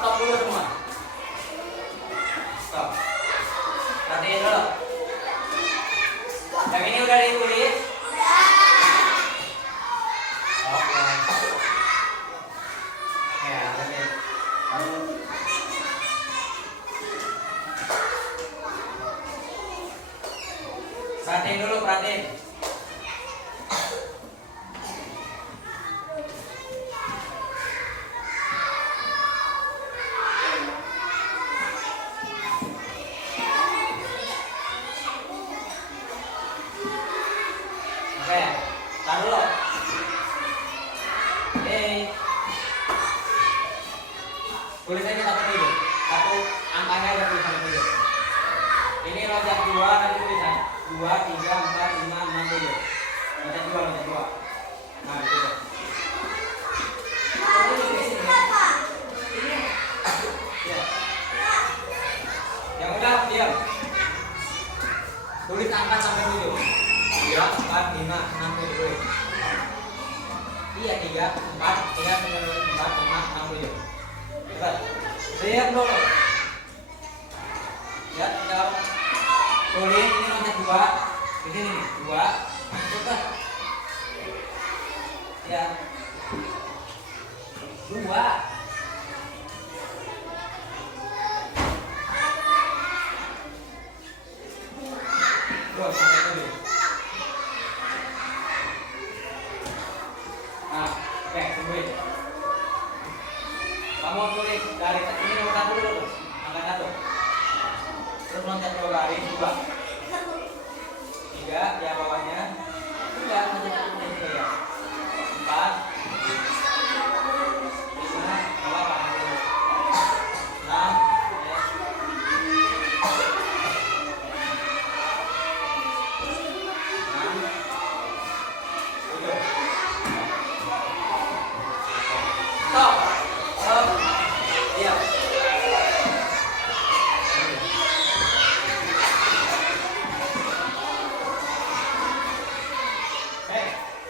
Stop dulu semua. Stop. Perhatiin dulu. Yang ini udah ditulis? Oke. Ya, oke. Perhatiin dulu, perhatiin. Oke, taruh dulu. Tulisannya 1 dulu. 1 angkanya udah tulisan dulu. Ini loncat 2 nanti tulisan 2, 3, 4, 5, 6 dulu. Loncat 2. Nah, gitu. Ya. Yang udah diam. Tulis angka sampai 7. 3, 4, 5, 6, 7. Iya 3, 4, 3, 4, 5, 6, 7. Cepat. Lihat dulu. Lihat, kita tulis ini loncat 2. Ini nih, 2. Cepat. Ya. 2. Terus sampai 7. Nah, oke, tungguin. Kamu tulis dari ini nomor 1 dulu. Angka 1. Terus loncat 2 garis, 2. 3 di bawahnya. 3 loncat 1 ya. 4. 5, 6, stop. Stop. Iya.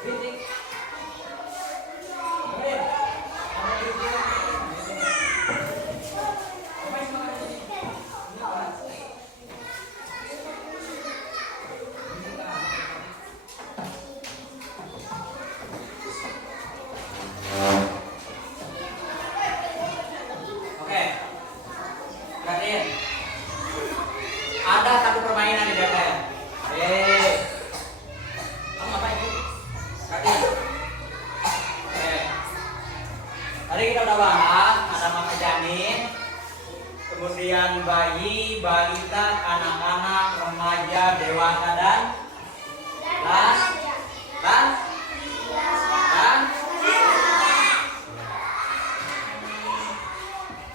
Berhenti. Kemudian, kamu berhenti. Sampai semangat ini. Ini apa? Oke. Perhatiin. Ada satu permainan di belakang. Kamu ngapain sih? Perhatiin. Oke. Tadi kita udah bahas ada masa janin, kemudian bayi, balita, anak-anak, remaja, dewasa dan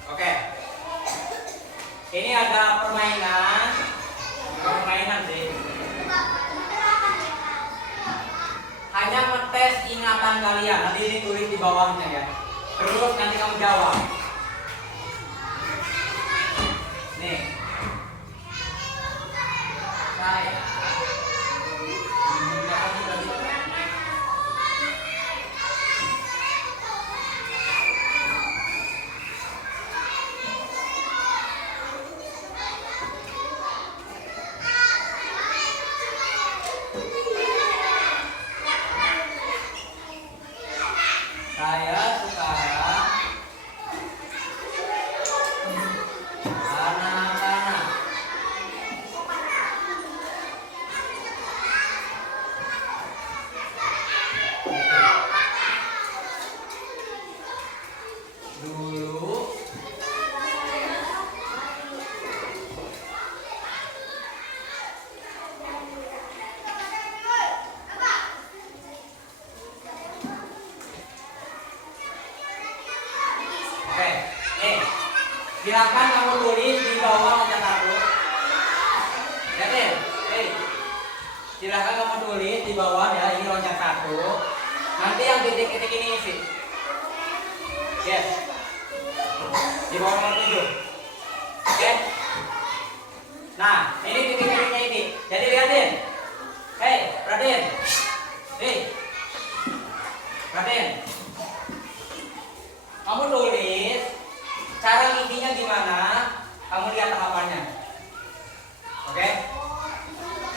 oke. Ini ada permainan sih. Hanya ngetes ingatan kalian. Nanti ini tulis di bawahnya ya. Terus nanti kamu jawab. Nih. Saya sekarang anak-anak. Dulu oke, nih, silakan kamu tulis di bawah loncat 1. Lihatin, silakan kamu tulis di bawah ya, ini loncat 1. Nanti yang titik-titik ini isi. Yes. Di bawah nomor 7. Oke. Nah, ini titik-titiknya ini. Jadi lihatin. Perhatiin. Nih. Perhatiin. Kamu tulis cara ngisinya gimana, kamu lihat tahapannya. Oke?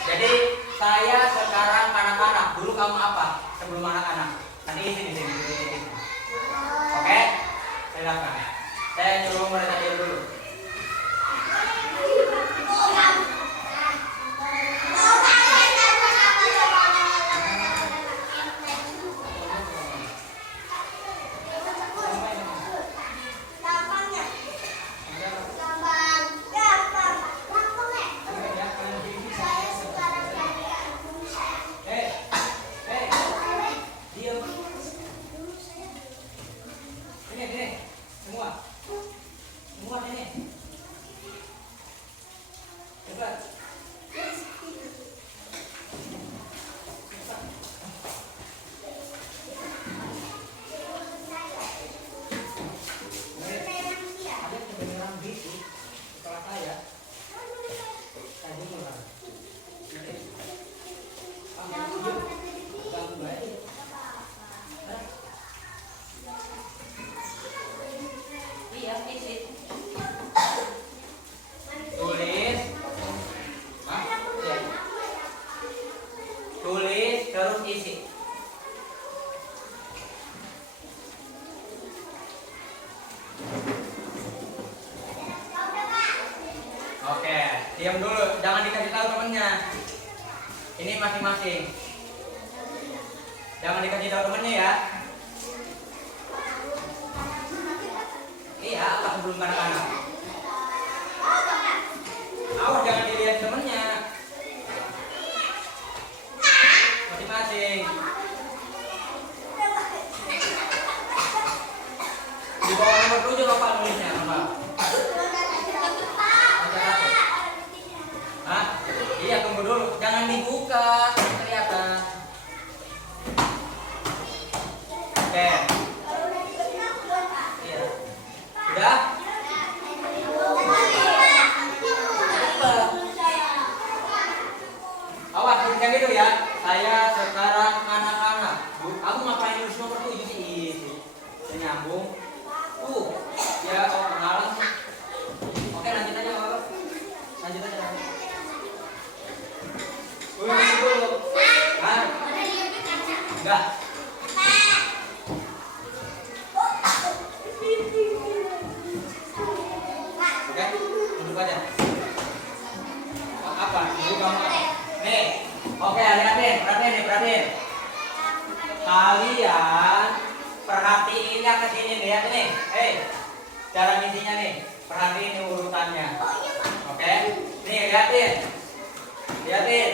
Jadi saya sekarang anak-anak, dulu kamu apa? Sebelum anak-anak. Nanti isi di sini. Oke? Silakan. Saya nyuruh mereka diam dulu. Semua ini. Cepat. Ada kebenaran gitu kepala saya. Tadi mulai. Ganggu aja. Iya, isi. Tulis. Ya. Tulis terus isi. Ini masing-masing. Jangan dikasih tahu temennya ya. Iya, apa sebelum kanak-kanak? Awas jangan dilihat temennya. Masing-masing. Di bawah nomor 7 apa nulisnya? Apa? Hah? Iya, tunggu dulu. Jangan dibuka, kelihatan. Oke. Iya. Sudah? Awas, tulisnya gitu ya. Saya sekarang anak-anak. Kamu ngapain nulis nomor 7 sih? Ini nyambung. Ya, oh, kenalan. Oke, lanjut aja, Pak. Lanjut aja. Dulu. Hah? Enggak. Oke, duduk aja. Apa? Dulu kamu. Nih. Oke, perhatiin. Kalian perhatiin ya ke sini nih, ya nih. Cara ngisinya nih. Perhatiin nih urutannya. Oke? Nih, liatin.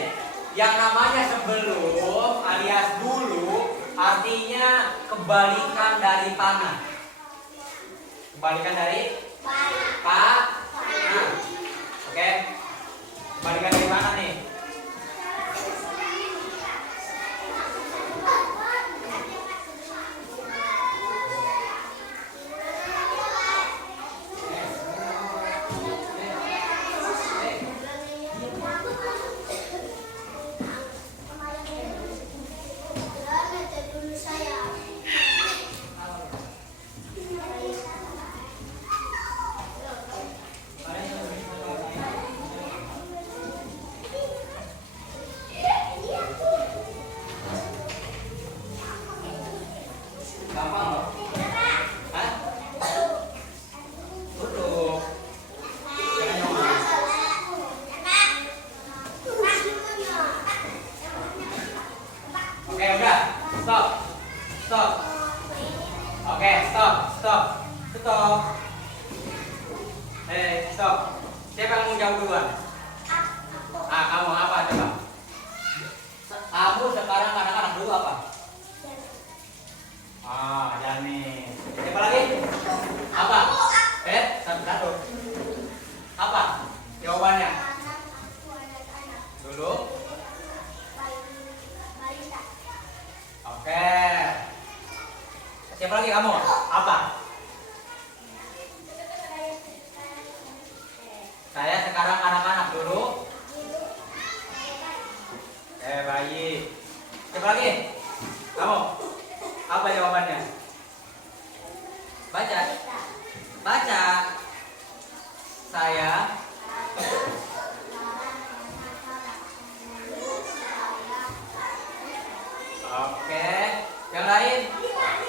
Yang namanya sebelum alias dulu artinya kebalikan dari panah. Kebalikan dari panah. Oke? Kebalikan dari panah nih. Gampang loh. Hah? Duduk. Jangan nyomot. Oke, udah. Stop. Oke, stop. Stop. Siapa yang mau jawab duluan? Kamu apa coba? Kamu sekarang anak-anak dulu apa? Jamin. Siapa lagi? Apa? Satu. Apa? Jawabannya? Dulu. Oke. Siapa lagi kamu? Apa? Saya sekarang anak-anak dulu. Baik. Siapa lagi? Kamu? Apa jawabannya? Baca. Saya. Oke. Yang lain?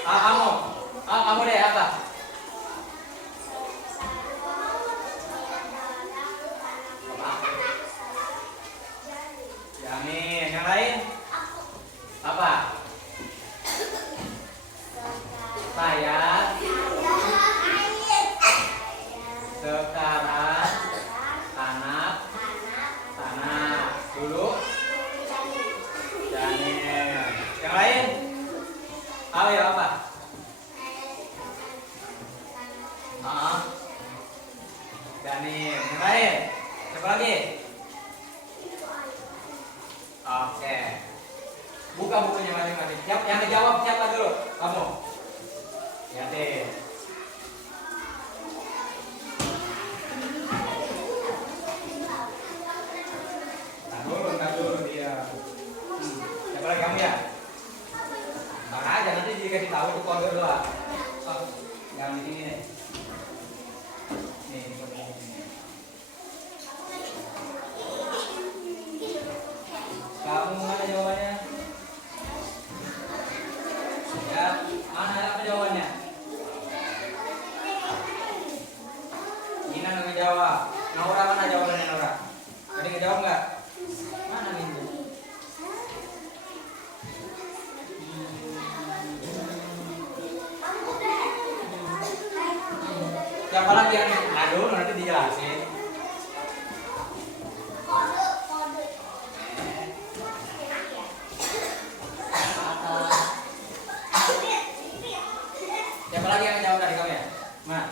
Kamu. Kamu deh apa? Jamin. Yang lain? Apa? Saya sekarang anak dulu. Jamin. Yang lain? Ayo apa? Jamin. Yang lain? Siapa lagi? Oke. Buka bukunya masing-masing. Yang menjawab siapa dulu? Kamu. Lihatin. Ntar dulu dia. Siapa lagi kamu ya? Bang aja nanti dikasih tahu tuh kode doang. Yang di sini nih. Nih, di sini. Kamu mana jawabannya? Ya, mana apa jawabannya? Siapa lagi yang aduh nanti dijelasin. Kode. Siapa lagi yang jawab dari kamu ya? Mana?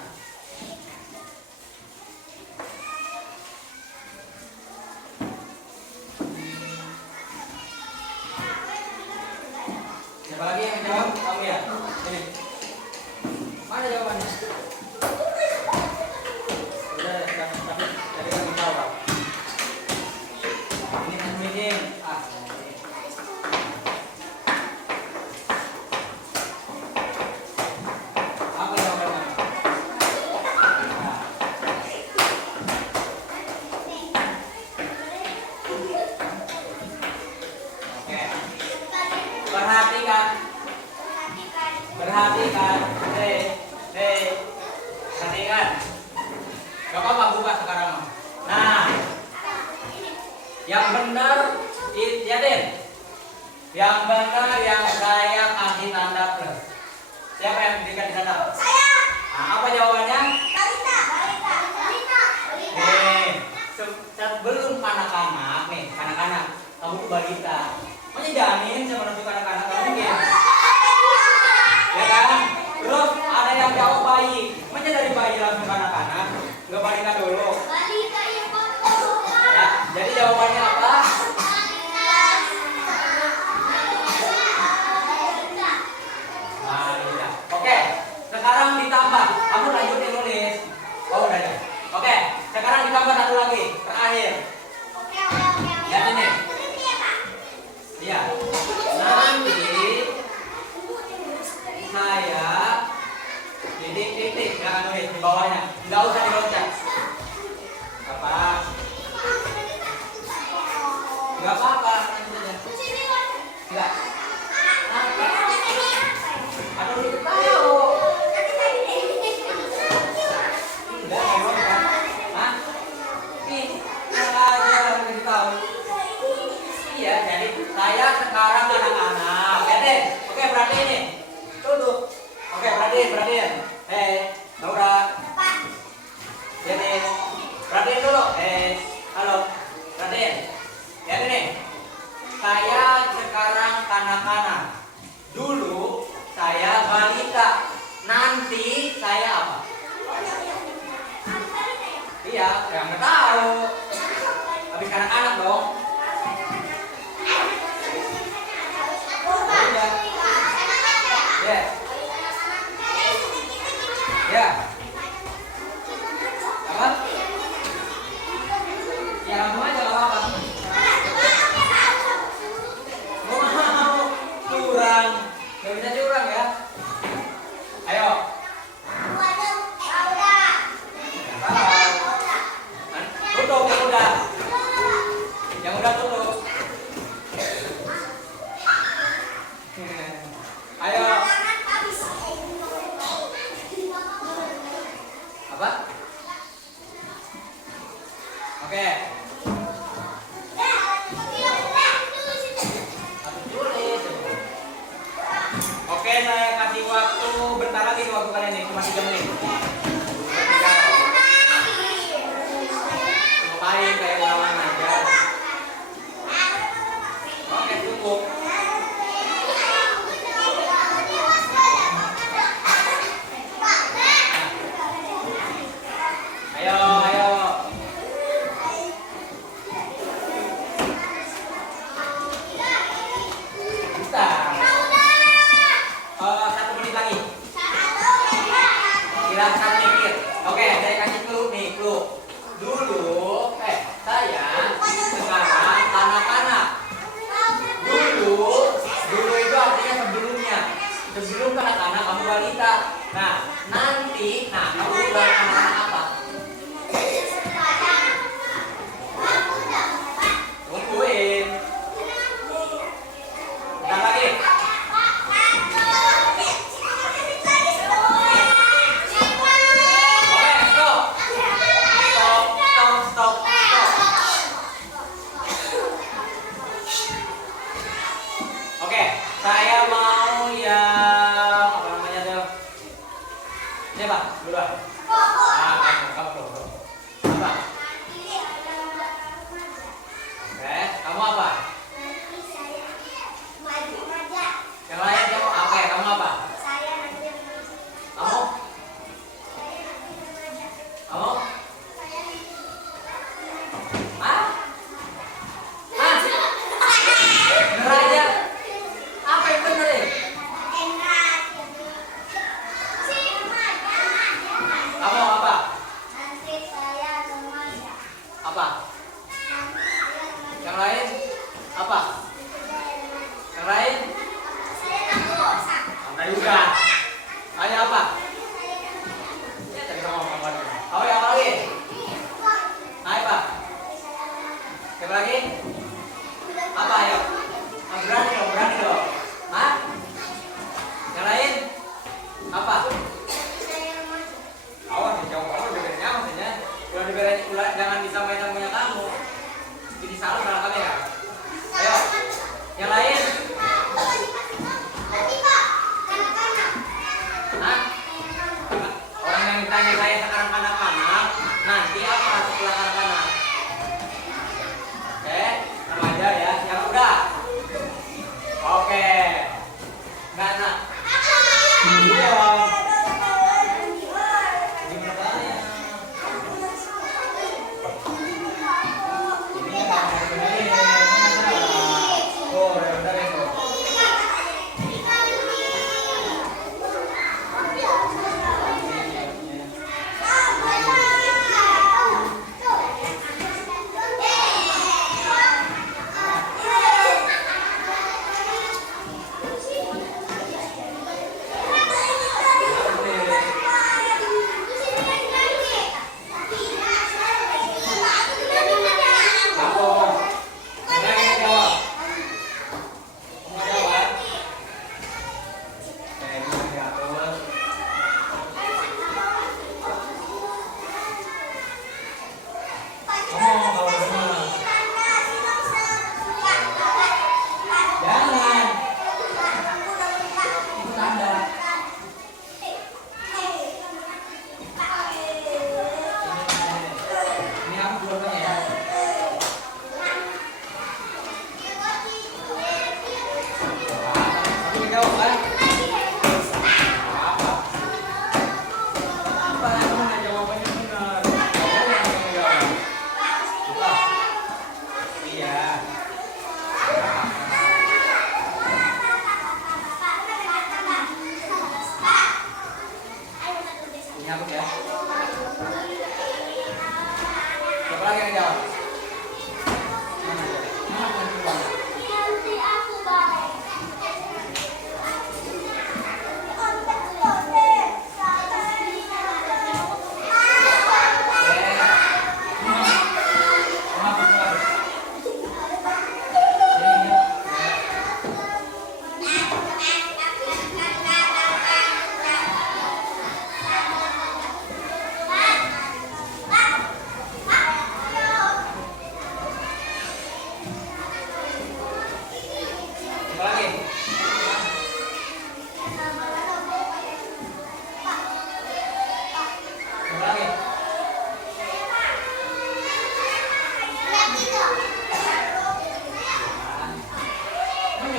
Siapa lagi yang jawab? Kamu ya? Ini. Mana jawabannya? Udah, tapi tadi kamu jawab. Ini kan meeting. Apa jawabannya? Oke. Perhatikan. Perhatikan. Perhatikan. Gak apa-apa buka sekarang. Nah, yang benar ya Den. Yang benar yang saya kasih tanda plus. Siapa yang dikasih tanda? Saya. Nah, apa jawabannya? Balita. Sebelum anak-anak nih, anak-anak, kamu tuh balita. Makanya jamin saya menunjuk anak-anak kamu mungkin. Ya kan? Terus ada yang jawab bayi. Makanya dari bayi langsung ke anak-anak, nggak balita dulu. Balita yang kotor. Ya, jadi jawabannya apa? Balita. Oke, sekarang ditambah. Kamu lanjutin nulis. Oh udah ya. Oke, sekarang ditambah satu lagi. Terakhir. Oke. Lihat ini. Iya. Nanti saya titik-titik jangan nulis di bawahnya. Nggak usah diloncat. Apa? Nggak apa-apa. Nggak. Atau dikit tahu. Enggak, emang kan? Hah? Nih, aja kasih tahu. Iya, jadi saya sekarang anak-anak. Ya deh, oke berarti ini. Tuh. Oke, perhatiin. Laura. Ya deh, perhatiin dulu. Halo, perhatiin. Ya nih, saya sekarang kanak-kanak. Dulu saya balita. Nanti saya apa? Iya, saya nggak tahu. Habis kanak-kanak dong. Ya. Ya. Apa? Ya langsung aja nggak apa-apa. Mau curang, nggak bisa curang ya. Ayo. Tutup yang udah. Yang udah tutup. Ayo. Apa? Oke. Oke, saya kasih waktu bentar lagi nih waktu kalian nih, cuma 3 menit. Ngapain kayak orang aja. Oke, cukup. Ayo. Bentar. 1 menit lagi. Silahkan mikir. Oke, saya kasih clue nih, clue. Dulu, saya sekarang anak-anak. Dulu itu artinya sebelumnya. Sebelum kanak-kanak kamu balita. Nah, nanti, kamu udah anak-anak apa? Tungguin. Bentar lagi. Stop. Oke, saya mau yang apa namanya tuh? Siapa? Duluan.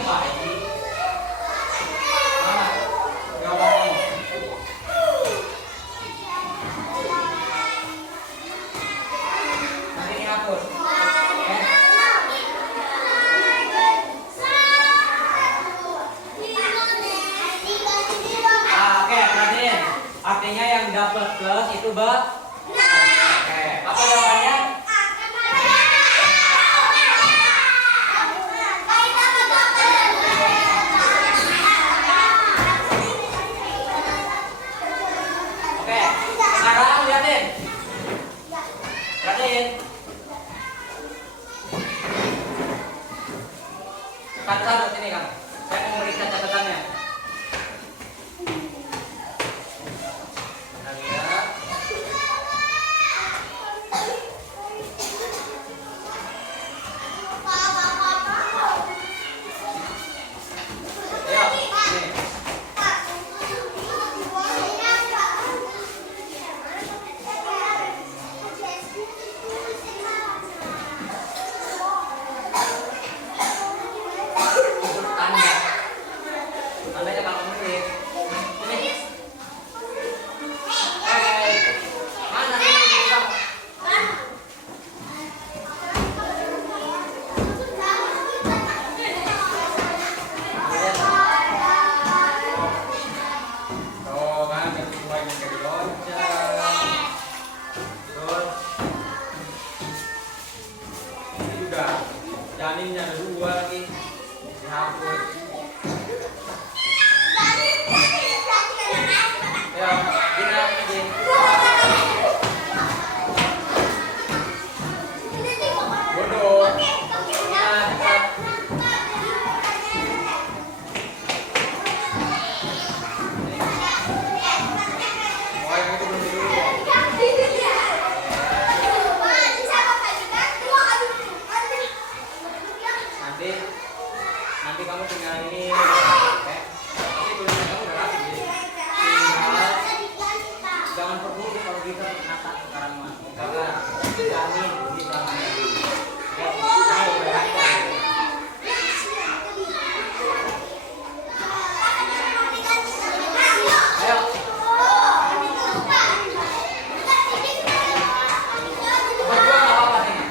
baik. Mana? Jawaban kamu. Nanti ini hapus. Oke? Oke, perhatiin. Artinya yang dapat plus itu Oke, apa jawabannya? Oke, sekarang lihatin. Perhatiin. Satu-satu sini kamu. Saya mau meriksa catatannya. Kita lihat. Ayo, sini. Tanda. Tandanya kalau menit. Ini. Mana sih ini kamu? Tuh kan, yang sesuai dengan jadi loncat. Terus ini juga janinnya ada dua lagi. Dihapus. Ya, kita ini. Bodoh. Nah, cepat. Oh, yang itu belum dulu. Nanti nanti kamu tinggal ini, oke? Tapi tulisan kamu udah rapi, jadi tinggal jangan perlu kalau kita nata sekarang mah, karena jamin di dalamnya. Oke, ayo udah rapi. Ayo, berdua nggak apa-apa sini.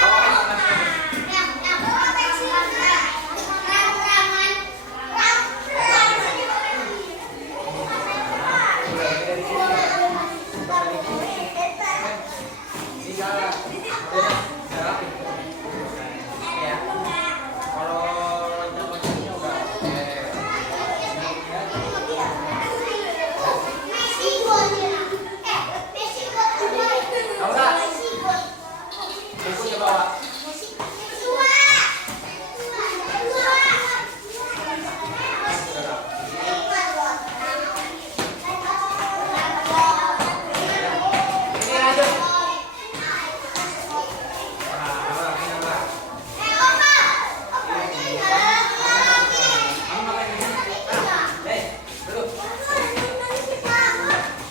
Bawain sama sini. Udah dari sini. Dari sini. Tinggal udah rapi. Ya. Kalau loncat-loncatnya udah. Bukunya bawa. Ini lanjut. Nah, ini apa? Kamu makan di sini. Duduk.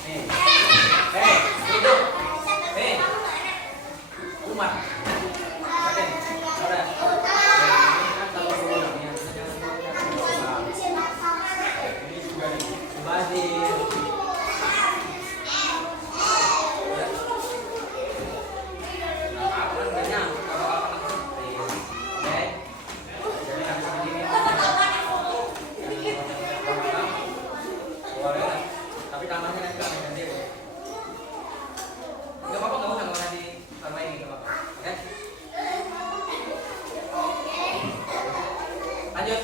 Nih. Duduk. Umat. Oke. Udah. Ini kan kalau dulu nih, jangan lupa. Ini juga nih. Bazir. Apa nggak nyampe kalau apa seperti oke. Jadi habis begini. Boleh lah. Tapi kamarnya nanti kami ganti ya. Nggak apa-apa, nggak usah nanti sama ini nggak apa-apa. Oke. Lanjut.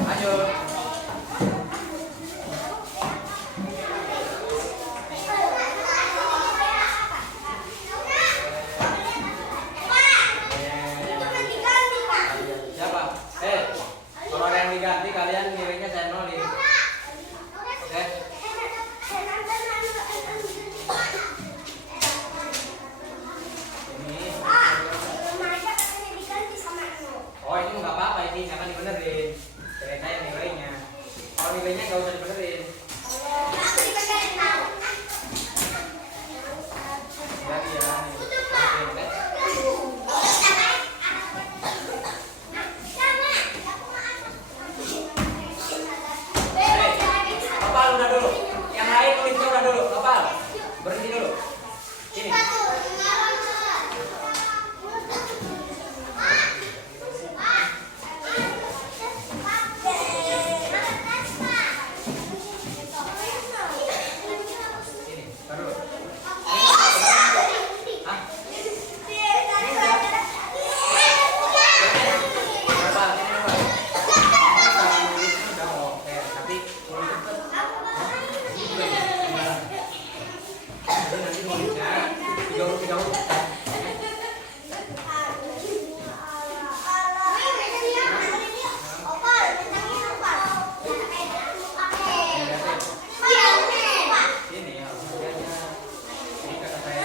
Lanjut. Siapa? Kalau ada yang diganti kalian nilainya saya nolin. Oke? jauh. Ini ya, ujiannya. Ini kata saya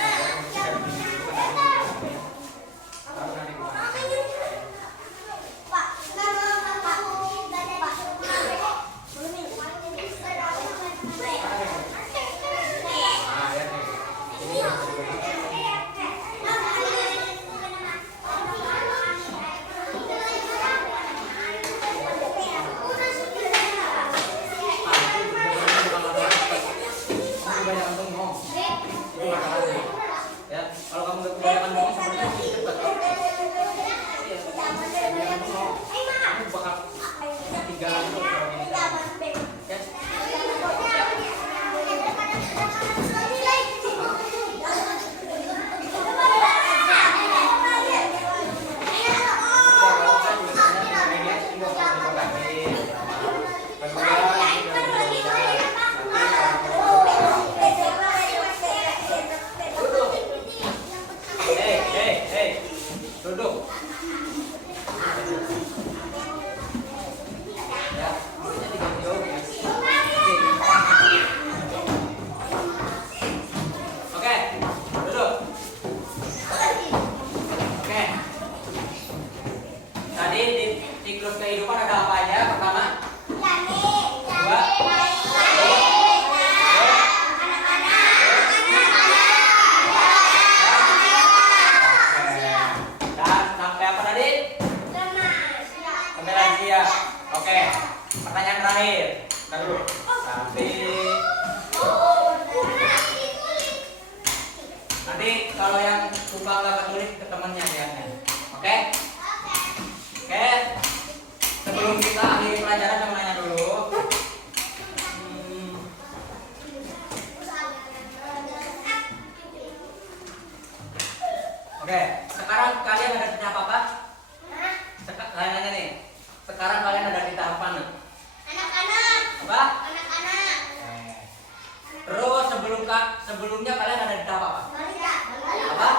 tidak begitu, baru nanti gimana? Ah, ya nih. Ini yang banyak ngomong. Itu masalahnya. Ya, kalau kamu udah kebanyakan ngomong sebenarnya cepat. Iya. Kebanyakan ngomong, kamu bakal ketinggalan tuh kalau ini. Ya. Hei, duduk. Ya, bisa diganti jauh. Oke, duduk. Oke. Tadi di siklus kehidupan ada apa aja? Pertama, dua, dan sampai apa tadi? Sampai lansia. Oke. Pertanyaan terakhir. Ntar dulu. Sampai nanti kalau yang suka nggak ketulis ke temennya lihatnya. Oke? Oke. Sebelum kita akhiri pelajaran saya mau nanya dulu. Oke, sekarang kalian ada di tahap apa? Saya nanya nih. Sekarang kalian ada di tahap mana? Apa? Terus sebelumnya kalian ada di tahap apa? Apa?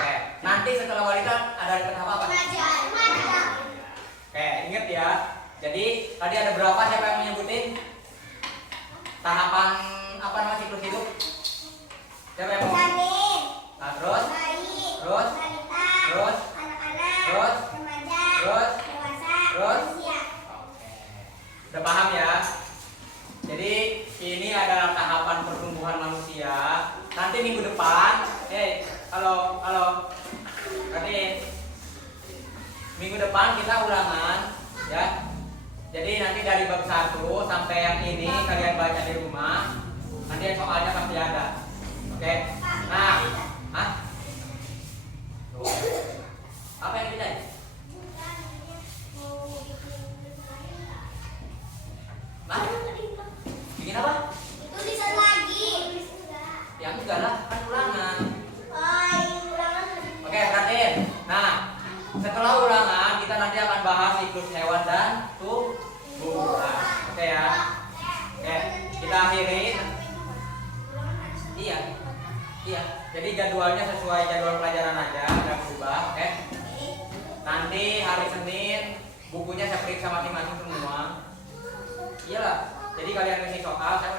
Oke. Nanti setelah wanita ada di tahap apa? Oke, ingat ya. Jadi tadi ada berapa siapa yang menyebutin? Tahapan apa namanya siklus hidup? Siapa yang mau? Nah, terus? Terus? Oke. Udah paham ya? Jadi ini adalah tahapan pertumbuhan manusia. Nanti minggu depan, halo. Nanti minggu depan kita ulangan, ya. Jadi nanti dari bab 1 sampai yang ini kalian baca di rumah. Nanti yang soalnya pasti ada. Oke. Nah, apa yang kita? Bikin apa? Tulisan lagi. Ya enggak lah, kan ulangan. Oke, perhatiin. Nah, setelah ulangan kita nanti akan bahas siklus hewan dan tumbuhan. Oke ya. Oke, kita akhiri. Iya. Jadi jadwalnya sesuai jadwal pelajaran aja, nggak berubah. Oke. Nanti hari Senin bukunya saya periksa masing-masing semua. Iyalah. Jadi kalian ngisi soal, saya